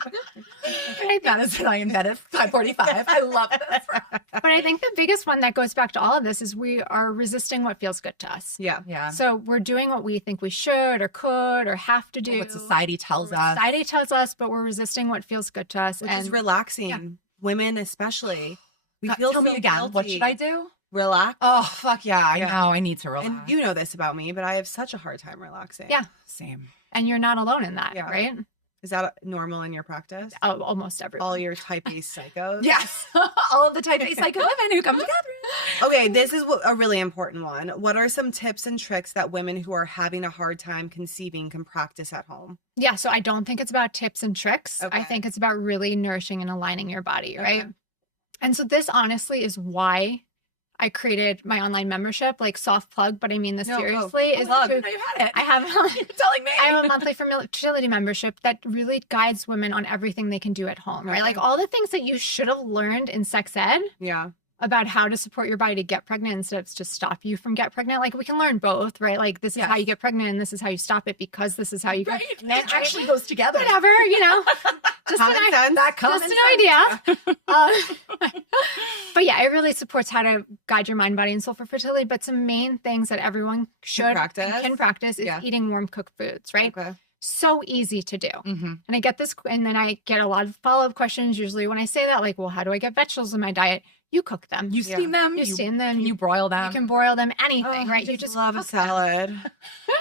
That is what I am at 5:45. I love this. But I think the biggest one that goes back to all of this is we are resisting what feels good to us. Yeah. So we're doing what we think we should or could or have to do. What society tells us. Society tells us, but we're resisting what feels good to us. Which is relaxing. Women especially. We feel Tell so me again. guilty. What should I do? Relax. Oh, fuck yeah. I know. I need to relax. And you know this about me, but I have such a hard time relaxing. Yeah. Same. And you're not alone in that, right? Is that normal in your practice? Oh, almost everyone. All your type A psychos? Yes. All of the type A psycho women who come to Katherine. Okay, this is a really important one. What are some tips and tricks that women who are having a hard time conceiving can practice at home? Yeah, so I don't think it's about tips and tricks. Okay. I think it's about really nourishing and aligning your body, right? Okay. And so this honestly is why I created my online membership, like soft plug, but I mean this No, go. seriously. Is Plug. to- No, you had it. I have You're telling me. I have a monthly fertility membership that really guides women on everything they can do at home, right? Like all the things that you should have learned in sex ed Yeah. about how to support your body to get pregnant instead of to stop you from get pregnant. Like we can learn both, right? Like this is Yes. how you get pregnant and this is how you stop it because this is how you get Right. pregnant. It actually goes together. Whatever, you know, just Common an, sense. That common just an sense. idea. But yeah, it really supports how to guide your mind, body, and soul for fertility. But some main things that everyone should Can practice. is Yeah. eating warm cooked foods, right? Okay. So easy to do. Mhm. And I get this, and then I get a lot of follow-up questions usually when I say that, like, well, how do I get vegetables in my diet? You cook them. You Yeah. steam them. You steam them. You broil them. You can broil them, anything, Oh, right? I You just love a cook them. salad.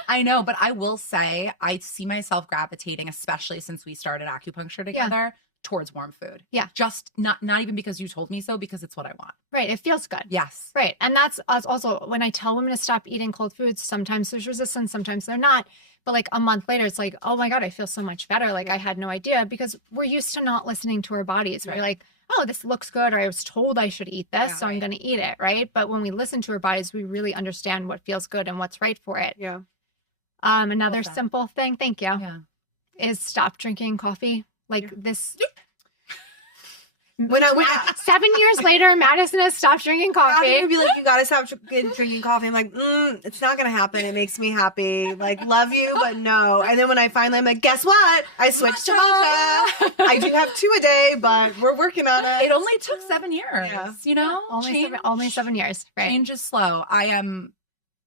I know, but I will say I see myself gravitating, especially since we started acupuncture together, towards warm food. Yeah. Just not even because you told me so, because it's what I want. Right. It feels good. Yes. Right. And that's us also when I tell women to stop eating cold foods, sometimes there's resistance, sometimes they're not. But like a month later, it's like, oh my God, I feel so much better. Like I had no idea because we're used to not listening to our bodies. We're Right. like, oh, this looks good. Or I was told I should eat this, Yeah, so I'm right. going to eat it. Right. But when we listen to our bodies, we really understand what feels good and what's right for it. Yeah. Another Love that. simple thing, thank you, Yeah. is stop drinking coffee. Like this. When I 7 years later, Madison has stopped drinking I'm coffee. gonna be like, you gotta stop drinking coffee. I'm like, it's not gonna happen. It makes me happy. Like, love you, but no. And then when I finally, I'm like, guess what? I switched to matcha. I do have 2 a day, but we're working on it. It only took 7 years. Yeah. You know, Only 7 years. Right. Change is slow. I am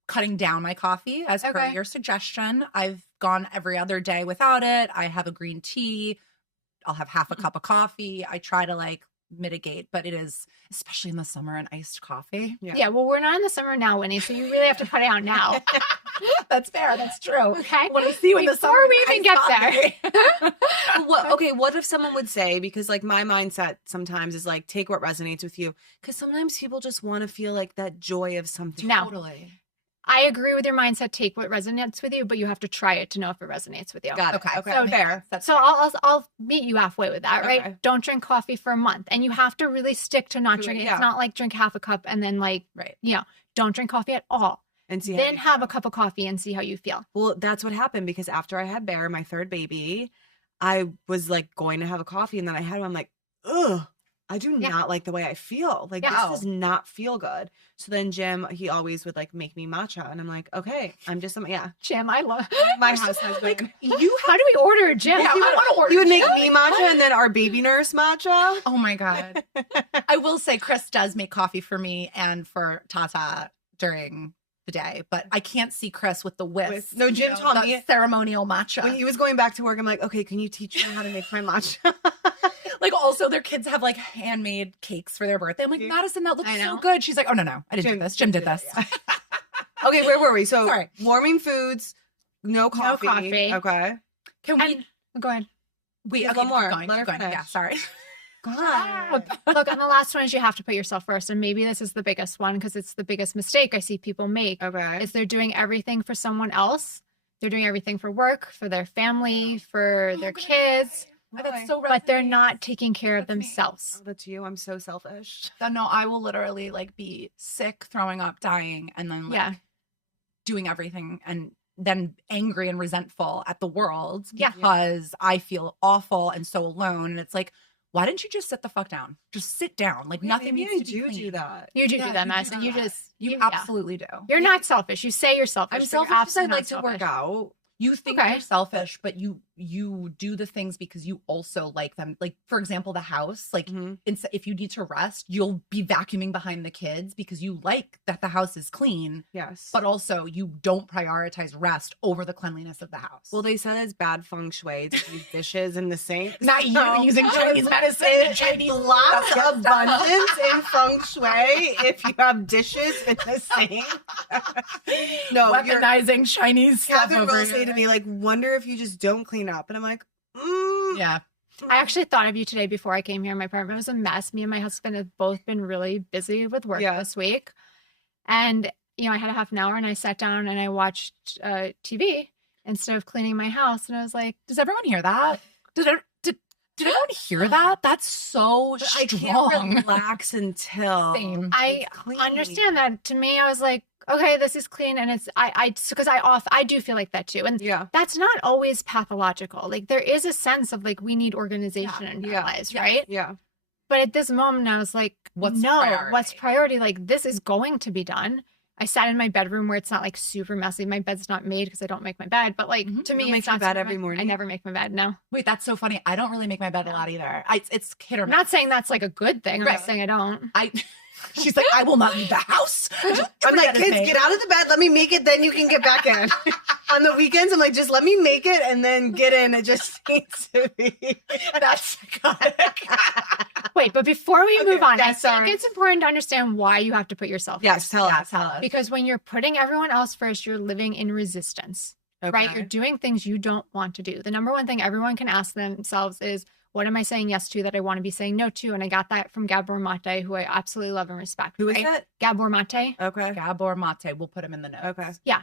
cutting down my coffee as per Okay. your suggestion. I've gone every other day without it. I have a green tea. I'll have half a cup of coffee. I try to like mitigate, but it is, especially in the summer, an iced coffee. Yeah, well, we're not in the summer now, Winnie, so you really have to cut it out now. That's fair. That's true. Okay. When I see you in the Before summer, we even get there. What if someone would say, because like my mindset sometimes is like, take what resonates with you. Because sometimes people just want to feel like that joy of something. No. Totally. I agree with your mindset. Take what resonates with you, but you have to try it to know if it resonates with you. Got it. Okay. Okay. So fair. That's So I'll meet you halfway with that, right? Okay. Don't drink coffee for a month, and you have to really stick to not Really, drinking. yeah. It's not like drink half a cup and then like right. don't drink coffee at all. And see. Then have a cup of coffee and see how you feel. Well, that's what happened because after I had Bear, my 3rd baby, I was like going to have a coffee, and then I had one. I'm like, ugh. I do Yeah. not like the way I feel. Like, Yeah. this does not feel good. So then Jim, he always would like make me matcha. And I'm like, okay, I'm just, yeah. Jim, I love My We're so- house has Like been. you How do we order a Jim? Yeah, I want to order. He would make Jim. me matcha and then our baby nurse matcha. Oh my God. I will say Chris does make coffee for me and for Tata during the day, but I can't see Chris with the whisk. No, Jim taught the me. ceremonial matcha. When he was going back to work, I'm like, okay, can you teach me how to make my matcha? Like also their kids have like handmade cakes for their birthday. I'm like, Yeah. Madison, that looks I so know. good. She's like, oh no, I didn't do this. Jim did this. Okay, where were we? So Sorry. warming foods, no coffee. coffee. Okay. Can we And, go ahead. wait? There's Okay, one more. keep going, Let keep her going. Yeah, finish. sorry. God. Look, and the last one is you have to put yourself first. And maybe this is the biggest one because it's the biggest mistake I see people make Okay. is they're doing everything for someone else. They're doing everything for work, for their family, for their kids, That's so but they're resonates. not taking care of That's me. themselves. Oh, that's you. I'm so selfish. No, I will literally like be sick, throwing up, dying, and then like Yeah. doing everything and then angry and resentful at the world Yeah. because I feel awful and so alone. And it's like, why didn't you just sit the fuck down? Just sit down. Like nothing Maybe needs I to be do clean. do that. You do Yeah, do that, you Madison. do You that. just, You yeah. absolutely do. You're not selfish. You say you're selfish. I'm but you're selfish because I absolutely like not to work selfish. out. You think Okay. you're selfish, but you do the things because you also like them. Like, for example, the house. Like, Mhm. if you need to rest, you'll be vacuuming behind the kids because you like that the house is clean, Yes. but also you don't prioritize rest over the cleanliness of the house. Well, they said it's bad feng shui to leave dishes in the sink. Not you So using I Chinese was medicine like, and it Chinese blocks stuff. abundance in feng shui if you have dishes in the sink. No, you're, weaponizing Chinese stuff Katherine over will say here. to me, like, wonder if you just don't clean up. And I'm like, Yeah. I actually thought of you today before I came here. My apartment was a mess. Me and my husband have both been really busy with work this week. And, I had a half an hour and I sat down and I watched TV instead of cleaning my house. And I was like, does everyone hear that? Did everyone hear that? That's so strong. I can't relax until Same. I understand that. To me, I was like, okay, this is clean, and it's because I do feel like that too, and that's not always pathological. Like there is a sense of like we need organization in our lives, right? Yeah. But at this moment, I was like, what's priority? Like this is going to be done. I sat in my bedroom where it's not like super messy. My bed's not made because I don't make my bed, but like to me, it's not bed every morning. I never make my bed. No. Wait, that's so funny. I don't really make my bed a lot either. It's hit or miss. I'm not saying that's like a good thing. I'm not saying I don't. She's like, I will not leave the house. I'm like, kids, get out of the bed. Let me make it. Then you can get back in. On the weekends, I'm like, just let me make it and then get in. It just needs to be. That's psychotic. Wait, but before we move on, I think it's important to understand why you have to put yourself first. Tell us. Because when you're putting everyone else first, you're living in resistance, right? You're doing things you don't want to do. The number one thing everyone can ask themselves is, what am I saying yes to that I want to be saying no to? And I got that from Gabor Mate, who I absolutely love and respect. Who is it? Gabor Mate. Okay. Gabor Mate. We'll put him in the notes. Okay. Yeah.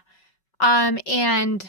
And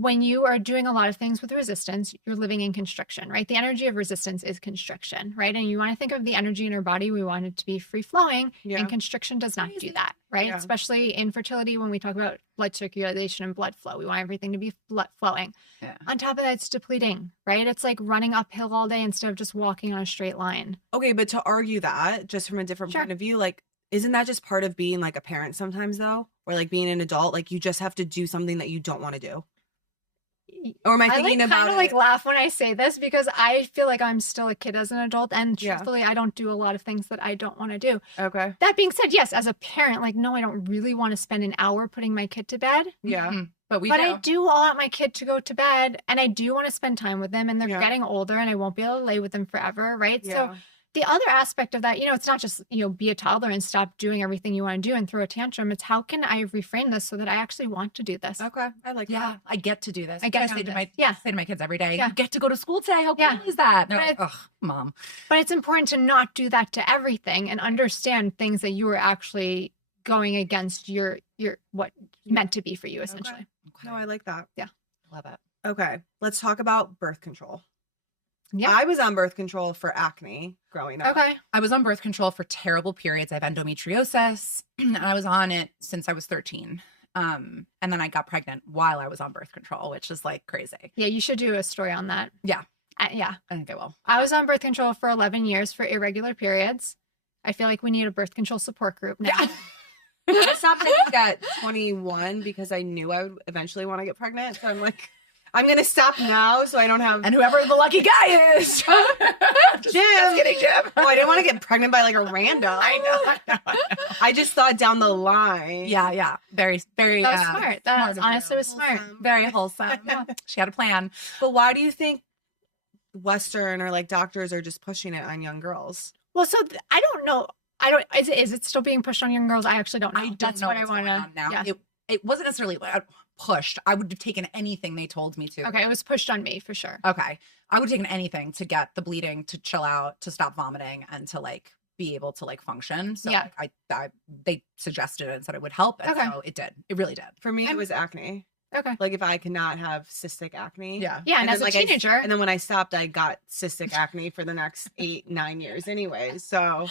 when you are doing a lot of things with resistance, you're living in constriction, right? The energy of resistance is constriction, right? And you want to think of the energy in our body. We want it to be free flowing, and constriction does not do that, right? Yeah. Especially in fertility, when we talk about blood circulation and blood flow, we want everything to be flowing. Yeah. On top of that, it's depleting, right? It's like running uphill all day instead of just walking on a straight line. Okay, but to argue that just from a different point of view, like, isn't that just part of being like a parent sometimes though? Or like being an adult, like you just have to do something that you don't want to do? Or am I thinking about kind of like laugh when I say this because I feel like I'm still a kid as an adult, and truthfully, I don't do a lot of things that I don't want to do. Okay. That being said, yes, as a parent, like, no, I don't really want to spend an hour putting my kid to bed. Yeah. Mm-hmm. But I do want my kid to go to bed, and I do want to spend time with them, and they're getting older, and I won't be able to lay with them forever, right? Yeah. So the other aspect of that, it's not just, be a toddler and stop doing everything you want to do and throw a tantrum. It's how can I reframe this so that I actually want to do this? Okay. I like that. Yeah, I get to do this. I get to say do to my kids every day, you get to go to school today. How cool is that? And they're like, ugh, mom. But it's important to not do that to everything and understand things that you are actually going against your what meant to be for you, essentially. Okay. No, I like that. Yeah. Love it. Okay. Let's talk about birth control. Yeah. I was on birth control for acne growing up. Okay. I was on birth control for terrible periods. I have endometriosis, and I was on it since I was 13. And then I got pregnant while I was on birth control, which is like crazy. Yeah, you should do a story on that. Yeah. Yeah. I think I will. I was on birth control for 11 years for irregular periods. I feel like we need a birth control support group now. Yeah. I stopped taking at 21 because I knew I would eventually want to get pregnant. So I'm like, I'm going to stop now so I don't have... And whoever the lucky guy is. Just kidding, Jim. Oh, I didn't want to get pregnant by like a random. I know. I just thought down the line. Yeah. Very, very... That was smart. That honestly was smart. Very wholesome. She had a plan. But why do you think Western or like doctors are just pushing it on young girls? Well, so I don't know. Is it still being pushed on young girls? I actually don't know. That's what I want to now. Yeah. It wasn't necessarily pushed. I would have taken anything they told me to. Okay, it was pushed on me for sure. Okay. I would have taken anything to get the bleeding to chill out, to stop vomiting, and to like be able to like function. So like, they suggested it and said it would help. And so it did. It really did. For me, it was acne. Okay. Like if I cannot have cystic acne. Yeah. Yeah. And as a teenager. And then when I stopped, I got cystic acne for the next 8-9 years anyways. So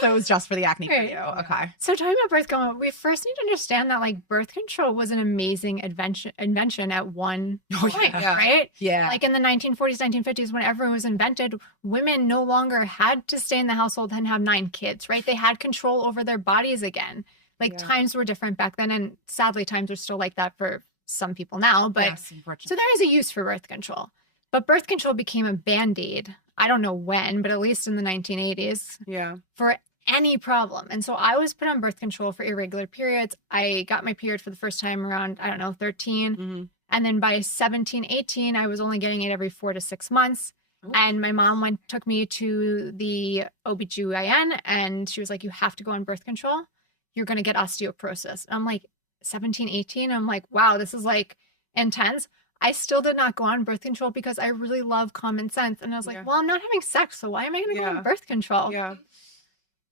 it was just for the acne for you. Okay. So talking about birth control, we first need to understand that like birth control was an amazing invention at one point, right? Yeah. Like in the 1940s, 1950s, when everyone was invented, women no longer had to stay in the household and have 9 kids, right? They had control over their bodies again. Like times were different back then. And sadly, times are still like that for some people now, but so there is a use for birth control, but birth control became a band-aid. I don't know when, but at least in the 1980s for any problem. And so I was put on birth control for irregular periods. I got my period for the first time around, 13. And then by 17, 18, I was only getting it every 4 to 6 months. Ooh. And my mom took me to the OBGYN and she was like, you have to go on birth control. You're going to get osteoporosis. And I'm like, 17, 18. I'm like, wow, this is like intense. I still did not go on birth control because I really love common sense. And I was like, Yeah. well, I'm not having sex, so why am I going to go Yeah. on birth control? Yeah.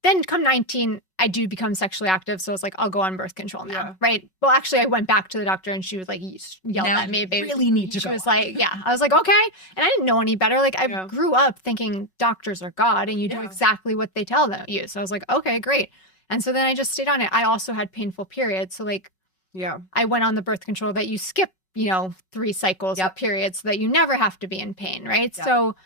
Then come 19, I do become sexually active. So I was like, I'll go on birth control now. Yeah. Right. Well, actually, I went back to the doctor and she was like, yelled Now at me. you Baby. really need to She go was on. like, yeah. I was like, okay. And I didn't know any better. Like, I Yeah. grew up thinking doctors are God and you do Yeah. exactly what they tell you. So I was like, okay, great. And so then I just stayed on it. I also had painful periods. So like, Yeah. I went on the birth control that you skip, 3 cycles of periods so that you never have to be in pain. Right. Yep. So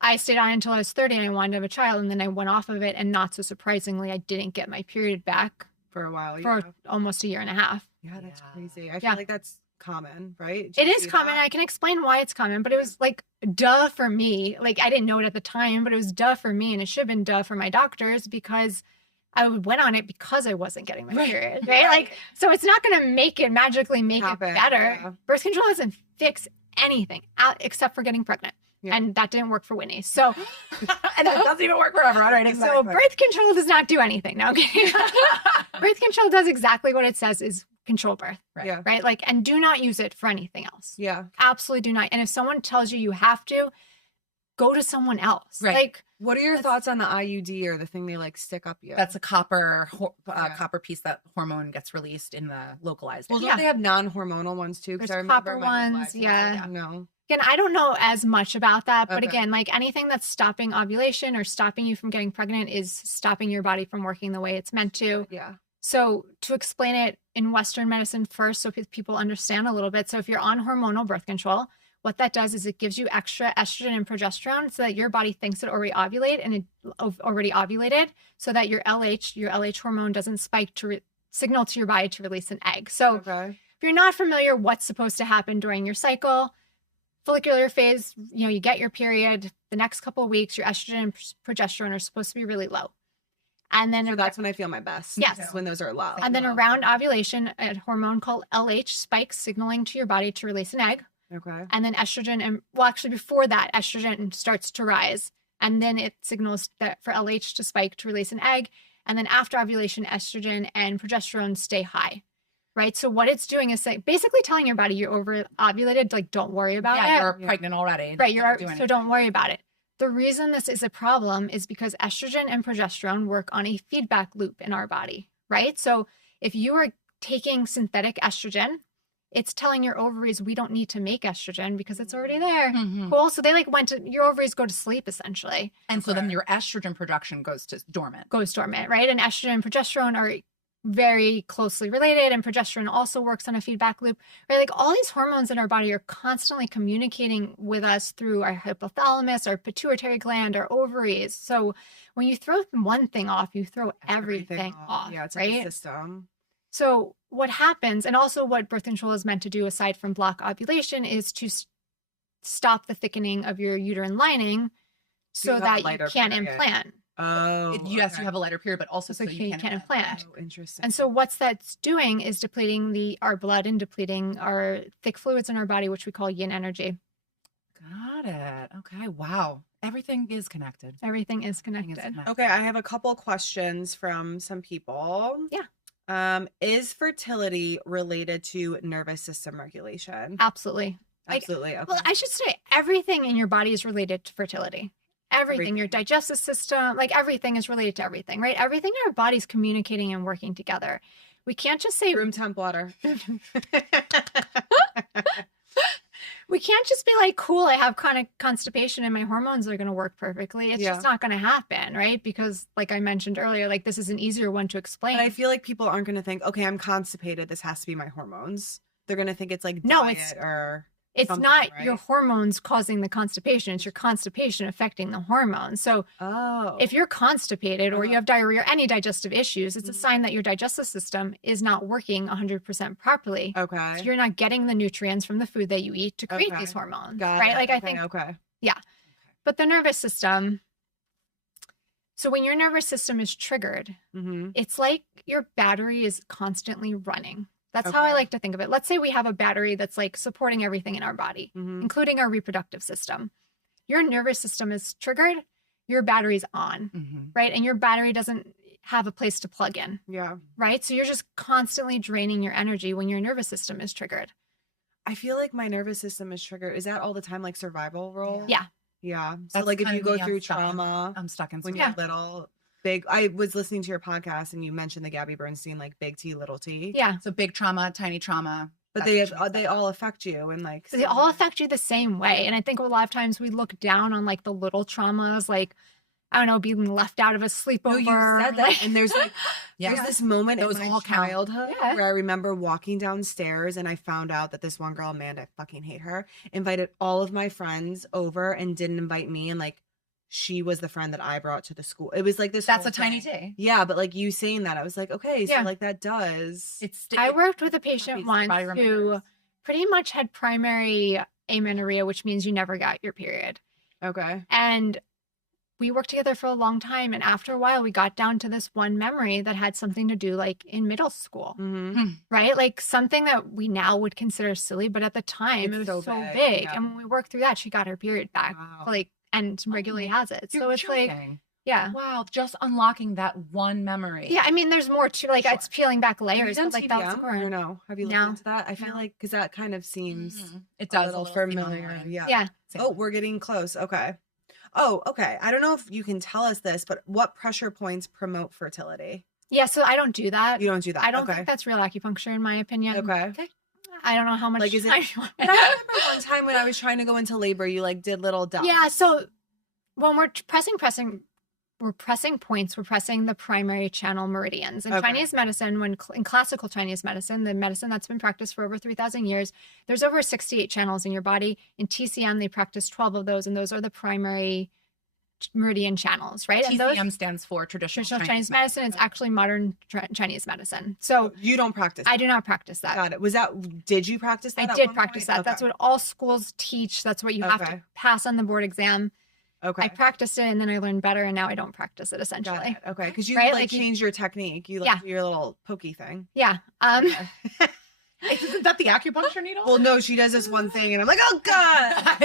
I stayed on until I was 30 and I wanted to have a child. And then I went off of it. And not so surprisingly, I didn't get my period back For a while. for Yeah. almost a year and a half. Yeah, that's Yeah. crazy. I Yeah. feel like that's common, right? Do It you is see common. that? I can explain why it's common, but it was like duh for me. Like I didn't know it at the time, but it was duh for me. And it should have been duh for my doctors because I went on it because I wasn't getting my Right. period. Right. Like, so it's not going to magically make Happen, it better. yeah. Birth control doesn't fix anything except for getting pregnant. Yeah. And that didn't work for Whitney. So, And that doesn't even work for everyone, right? so Exactly. birth control does not do anything. No, okay. Birth control does exactly what it says is control birth. Right. Yeah. Right. Like, and do not use it for anything else. Yeah. Absolutely do not. And if someone tells you you have to, go to someone else. Right. Like, What are your thoughts on the IUD or the thing they like stick up you? That's a copper Yeah. copper piece that hormone gets released in the localized. well, area. don't they have non-hormonal ones too? Because I There's remember copper my ones, midwife was yeah. like, no. again, I don't know as much about that, but Okay. again, like anything that's stopping ovulation or stopping you from getting pregnant is stopping your body from working the way it's meant to. Yeah. So to explain it in Western medicine first, so people understand a little bit. So if you're on hormonal birth control, what that does is it gives you extra estrogen and progesterone so that your body thinks it already already ovulated, so that your LH hormone doesn't spike to signal to your body to release an egg. So Okay. if you're not familiar what's supposed to happen during your cycle, follicular phase, you get your period, the next couple of weeks, your estrogen and progesterone are supposed to be really low. And then So that's when I feel my best. Yes. is when those are low. and then around ovulation, a hormone called LH spikes, signaling to your body to release an egg. Okay. And then estrogen actually before that, estrogen starts to rise. And then it signals that for LH to spike to release an egg. And then after ovulation, estrogen and progesterone stay high. Right. So what it's doing is basically telling your body you're over ovulated, like don't worry about it. You're pregnant already. Right. So Don't worry about it. The reason this is a problem is because estrogen and progesterone work on a feedback loop in our body. Right. So if you are taking synthetic estrogen, it's telling your ovaries we don't need to make estrogen because it's already there. Mhm. Cool. So they your ovaries go to sleep essentially. And so then your estrogen production goes dormant. Right? And estrogen and progesterone are very closely related, and progesterone also works on a feedback loop, right? Like all these hormones in our body are constantly communicating with us through our hypothalamus, our pituitary gland, our ovaries. So when you throw one thing off, you throw everything off. Yeah, it's right? like a system. So what happens, and also what birth control is meant to do aside from block ovulation, is to stop the thickening of your uterine lining so have a that you lighter can period. implant. Oh. Yes, okay. you have a lighter period, but also So so you you can implant. Oh, interesting. And so what's that's doing is depleting our blood and depleting our thick fluids in our body, which we call yin energy. Got it. Okay. Wow. Everything is connected. Everything is Everything is connected. connected. Okay, I have a couple questions from some people. Yeah. Is fertility related to nervous system regulation? Absolutely. Absolutely. Okay. Well, I should say everything in your body is related to fertility. Everything, your digestive system, like everything is related to everything, right? Everything in our body's communicating and working together. We can't just say Room temp water. we can't just be like, cool, I have chronic constipation and my hormones are going to work perfectly. It's Yeah. just not going to happen, right? Because like I mentioned earlier, like this is an easier one to explain. And I feel like people aren't going to think, okay, I'm constipated. This has to be my hormones. They're going to think it's like No, diet it's- or It's something, not your right? hormones causing the constipation. It's your constipation affecting the hormones. So oh. if you're constipated or you Uh-huh. have diarrhea or any digestive issues, it's a Mhm. sign that your digestive system is not working 100% properly. okay. So you're not getting the nutrients from the food that you eat to create Okay. these hormones, Got right? it. Like okay, I think, okay. but the nervous system. So when your nervous system is triggered, Mm-hmm. it's like your battery is constantly running. That's how I Okay. like to think of it. Let's say we have a battery that's like supporting everything in our body, Mm-hmm. including our reproductive system. Your nervous system is triggered, your battery's on, Mhm. right? And your battery doesn't have a place to plug in, Yeah. right? So you're just constantly draining your energy when your nervous system is triggered. I feel like my nervous system is triggered. Is that all the time like survival role? Yeah. Yeah. So That's like if kind you of go me. I'm through stuck in- trauma I'm stuck in when survival. you're little, big. I was listening to your podcast and you mentioned the Gabby Bernstein, like big T, little T. Yeah. So big trauma, tiny trauma. But That's what they all affect you and like They all affect you the same way. And I think a lot of times we look down on like the little traumas, like, I don't know, being left out of a sleepover. No, you said that. And there's like, Yeah. there's this moment Those in my all count. childhood Yeah. where I remember walking downstairs and I found out that this one girl, Amanda, I fucking hate her, invited all of my friends over and didn't invite me. And like, she was the friend that I brought to the school. It was like this. That's whole a tiny thing. T. Yeah, but like you saying that, I was like, okay, so Yeah. like that does. I worked with a patient once body who remembers. pretty much had primary amenorrhea, which means you never got your period. Okay. And we worked together for a long time. And after a while, we got down to this one memory that had something to do like in middle school, Mm-hmm. right? Like something that we now would consider silly, but at the time It's it was so so big. big, yeah. And when we worked through that, she got her period back, Wow. like, and regularly has it. So it's like, yeah. Wow, just unlocking that one memory. Yeah, I mean, there's more to like Sure. it's peeling back Have you layers, done but like that's TBM or important. no? Have you looked No. into that? I feel No. like because that kind of seems It a does little thing familiar. online. Yeah. Yeah. Oh, we're getting close. Okay. Oh, okay. I don't know if you can tell us this, but what pressure points promote fertility? Yeah, so I don't do that. You don't do that. I don't okay. think that's real acupuncture in my opinion. Okay. I don't know how much Like, is it- time you want. But I remember one time when I was trying to go into labor, you like did little dots. Yeah, so when we're pressing points, we're pressing the primary channel meridians. In Okay. Chinese medicine, in classical Chinese medicine, the medicine that's been practiced for over 3,000 years, there's over 68 channels in your body. In TCM, they practice 12 of those, and those are the primary meridian channels, right? And those TCM stands for traditional Chinese medicine. It's actually modern Chinese medicine. So You don't practice. I do not practice that. Got it. Did you practice that? I at did one practice point? that. That's what all schools teach. That's what you have Okay. to pass on the board exam. Okay. I practiced it and then I learned better and now I don't practice it essentially. Got it. Okay. Because you Right? like Like, you- changed your technique. You like do your little pokey thing. Yeah. Okay. Isn't that the acupuncture needle? Well, no, she does this one thing, and I'm like, oh god.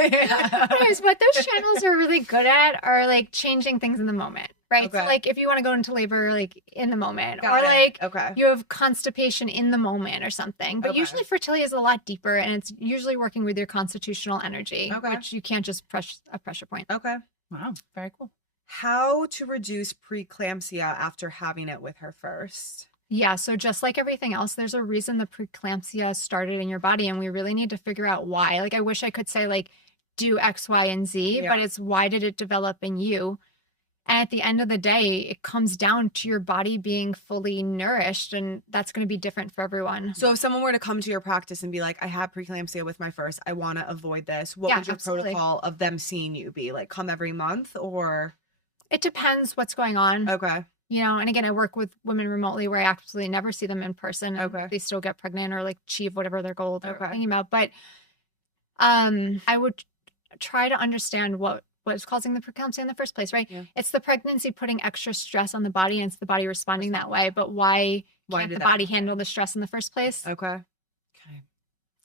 Anyways, what those channels are really good at are like changing things in the moment, right? So Okay. like if you want to go into labor like in the moment Got or it. like Okay. you have constipation in the moment or something. But Okay. usually fertility is a lot deeper and it's usually working with your constitutional energy, Okay. which you can't just press a pressure point. Okay. Wow, very cool. How to reduce preeclampsia after having it with her first? Yeah, so just like everything else, there's a reason the preeclampsia started in your body, and we really need to figure out why. Like, I wish I could say, like, do X, Y, and Z, Yeah. but it's why did it develop in you? And at the end of the day, it comes down to your body being fully nourished, and that's going to be different for everyone. So if someone were to come to your practice and be like, I have preeclampsia with my first, I want to avoid this, what Yeah, would your absolutely. protocol of them seeing you be? Like come every month or? It depends what's going on. Okay. You know, and again, I work with women remotely where I absolutely never see them in person. And Okay. they still get pregnant or like achieve whatever their goal they're Okay. thinking about. But I would try to understand what was causing the preeclampsia in the first place, right? Yeah. It's the pregnancy putting extra stress on the body and it's the body responding that way. But why can't did the that body happen? handle the stress in the first place? Okay. Okay.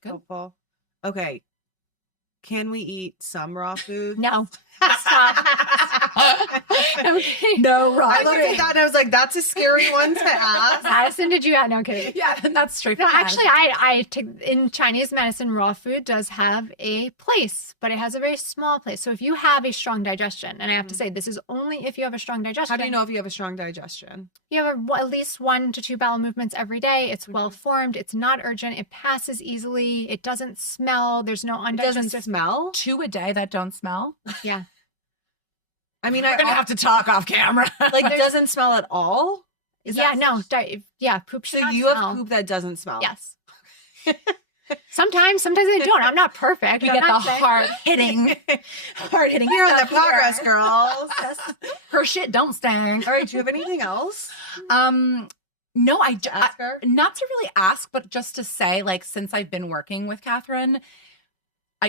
Good. Helpful. Okay. Can we eat some raw food? No. Stop. Okay. No, I right. looked at that and I was like, that's a scary one to ask. Madison, did you? No, I'm kidding. Yeah, then that's straight. No, from actually, I take in Chinese medicine, raw food does have a place, but it has a very small place. So if you have a strong digestion, and I have to say, this is only if you have a strong digestion. How do you know if you have a strong digestion? You have at least 1 to 2 bowel movements every day. It's well formed. It's not urgent. It passes easily. It doesn't smell. There's no It undigested. doesn't smell? 2 a day that don't smell. Yeah. I mean, We're gonna have to talk off camera. like it doesn't smell at all? Is Yeah. that- No. Yeah. Poop should So not you have smell. poop that doesn't smell? Yes. Sometimes they don't. I'm not perfect. We I'm get the not saying- hard hitting. Here on the progress, girls. Her shit don't stink. All right, do you have anything else No, I to ask her? not to really ask, but just to say, like, since I've been working with Katherine,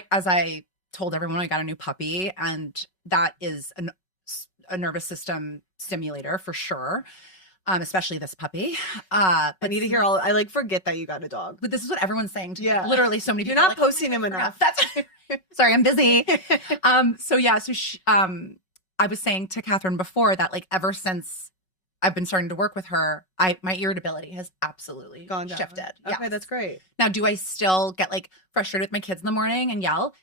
as I told everyone, I got a new puppy, and that is a nervous system stimulator for sure, especially this puppy. I need to hear all. I like forget that you got a dog. But this is what everyone's saying to me. Yeah. Literally, so many You're people. not are like, posting him enough. That's sorry, I'm busy. So she, I was saying to Katherine before that, like, ever since I've been starting to work with her, my irritability has absolutely Gone down. shifted. Okay, Yes. that's great. Now, do I still get like frustrated with my kids in the morning and yell?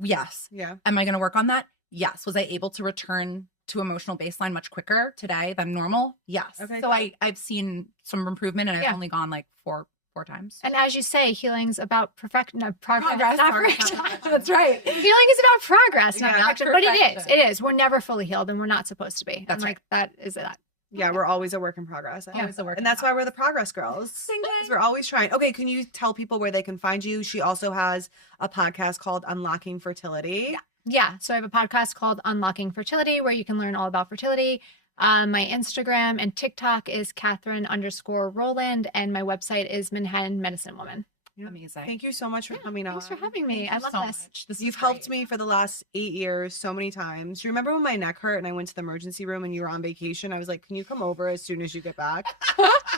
Yes. Yeah. Am I going to work on that? Yes. Was I able to return to emotional baseline much quicker today than normal? Yes. Okay, So good. I've seen some improvement, and Yeah. I've only gone like four times. And as you say, healing's about progress, not Progress. perfection. That's right. Healing is about progress, not Yeah, perfection. But it is. perfection. It is. We're never fully healed, and we're not supposed to be. That's and like that is that. Yeah, we're always a work in progress. I Always a work and in that's why we're the progress girls. Ding, ding. 'Cause we're always trying. Okay, can you tell people where they can find you? She also has a podcast called Unlocking Fertility. Yeah. Yeah. So I have a podcast called Unlocking Fertility where you can learn all about fertility. My Instagram and TikTok is Katherine_Roland, and my website is Manhattan Medicine Woman. Yeah. Amazing. Thank you so much for coming on. Thanks for having me. Thank I you love so this. much. This is You've helped great. me for the last 8 years so many times. Do you remember when my neck hurt and I went to the emergency room and you were on vacation? I was like, can you come over as soon as you get back?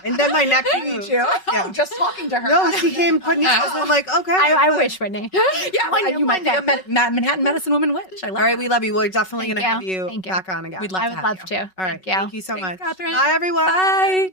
And then my neck moved. you? Yeah. Just talking to her. No, she came put needles. I'm like, okay. I good. wish, Whitney. Yeah, One- you might be one a day. Manhattan Medicine Woman witch. I love All right, that. we love you. We're definitely Thank going to have you. you Thank you. back on again. We'd love I to would have love you. to. All right. Thank you. Thank you so Thanks, much. Katherine. Bye, everyone. Bye.